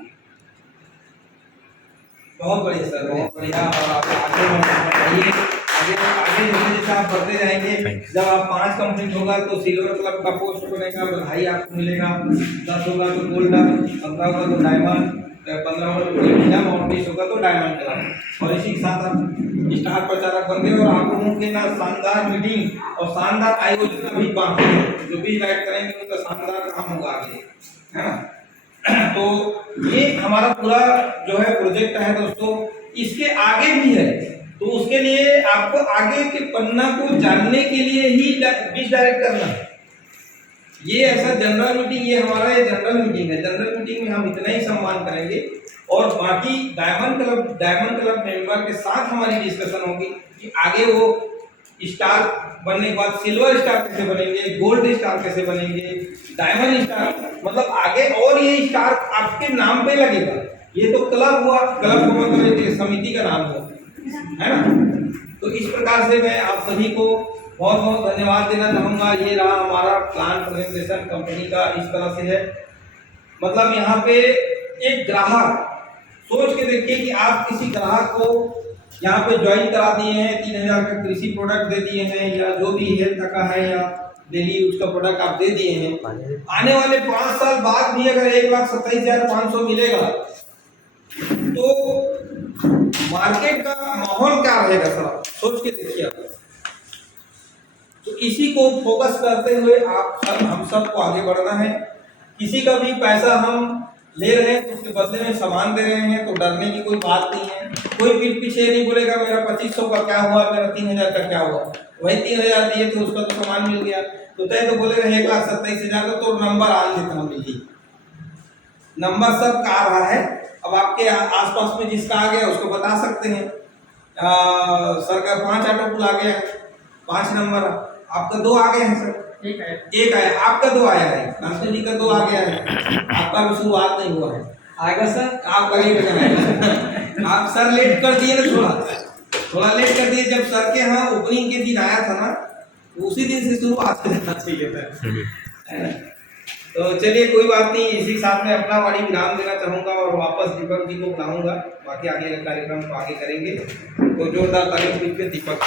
बहुत बढ़िया सर, बहुत बढ़िया। और आप आगे बढ़िए, आगे आगे जैसे आप बढ़ते जाएंगे, जब आप 5 कंप्लीट होगा तो सिल्वर क्लब का पोस्ट बनेगा, बधाई आपको मिलेगा। 10 होगा तो गोल्ड, 15 होगा तो डायमंड, 15 होगा तो प्लेटिनम और 20 होगा तो डायमंड क्लब। और इसी के साथ आप स्टार प्रचारक बनते हो और आप लोगों के ना शानदार मीटिंग और शानदार आयोजन अभी बाकी है, जो भी गाइड करेंगे उनका शानदार काम होगा आगे, है ना? तो ये हमारा पूरा जो है प्रोजेक्ट है दोस्तों, इसके आगे भी है। तो उसके लिए आपको आगे के पन्ना को जानने के लिए ही बीच डायरेक्ट करना है। ये ऐसा जनरल मीटिंग, ये हमारा ये जनरल मीटिंग है। जनरल मीटिंग में हम इतना ही सम्मान करेंगे और बाकी डायमंड क्लब मेंबर के साथ हमारी डिस्कशन होगी कि आगे वो स्टार बनने के बाद सिल्वर स्टार कैसे बनेंगे, गोल्ड स्टार कैसे बनेंगे, डायमंड स्टार, मतलब आगे और ये स्टार आपके नाम पे लगेगा। ये तो क्लब हुआ, क्लब को मतलब एक समिति का नाम हुआ, है ना? तो इस प्रकार से मैं आप सभी को बहुत बहुत धन्यवाद देना चाहूँगा। ये रहा हमारा प्लान प्रेजेंटेशन कंपनी का, इस तरह से है। मतलब यहाँ पे एक ग्राहक सोच के देखिए कि आप किसी ग्राहक को यहाँ पे ज्वाइन करा दिए हैं, 3000 का कृषि प्रोडक्ट दे दिए हैं या जो भी हेल्थ का है या डेली उसका प्रोडक्ट आप दे दिए हैं। आने वाले 5 साल बाद भी अगर 1,27,500 मिलेगा तो मार्केट का माहौल क्या रहेगा सर, सोच के देखिए आप। तो इसी को फोकस करते हुए आप सब हम सबको आगे बढ़ना है। किसी का भी पैसा हम ले रहे हैं तो उसके बदले में सामान दे रहे हैं, तो डरने की कोई बात नहीं है। कोई पीठ पीछे नहीं बोलेगा मेरा 2500 का क्या हुआ, मेरा 3000 का क्या हुआ। वही 3000 दिए तो उसका तो सामान मिल गया, तो तय तो बोले रहे 1,27,000 तो नंबर आज जितना मिली, नंबर सब का आ रहा है। अब आपके आसपास में जिसका आ गया उसको बता सकते हैं। सर का 5 ऑटो पुल आ गया है, 5 नंबर, आपका 2 आ गए हैं सर, एक आया, आपका 2 आया है, नाश्ते जी का 2 आ गया है, आपका भी शुरुआत नहीं हुआ है, आएगा सर, आपका लेट करना आप सर लेट कर दिए ना, थोड़ा लेट कर दिए। जब सर के यहाँ ओपनिंग के दिन आया था ना, तो उसी दिन से शुरुआत करना चाहिए था। तो चलिए कोई बात नहीं, इसी के साथ में अपना वाणी विराम देना चाहूँगा और वापस दीपक जी को बुलाऊंगा, बाकी आगे के कार्यक्रम को आगे करेंगे। तो जोरदार तारीफ दीपक।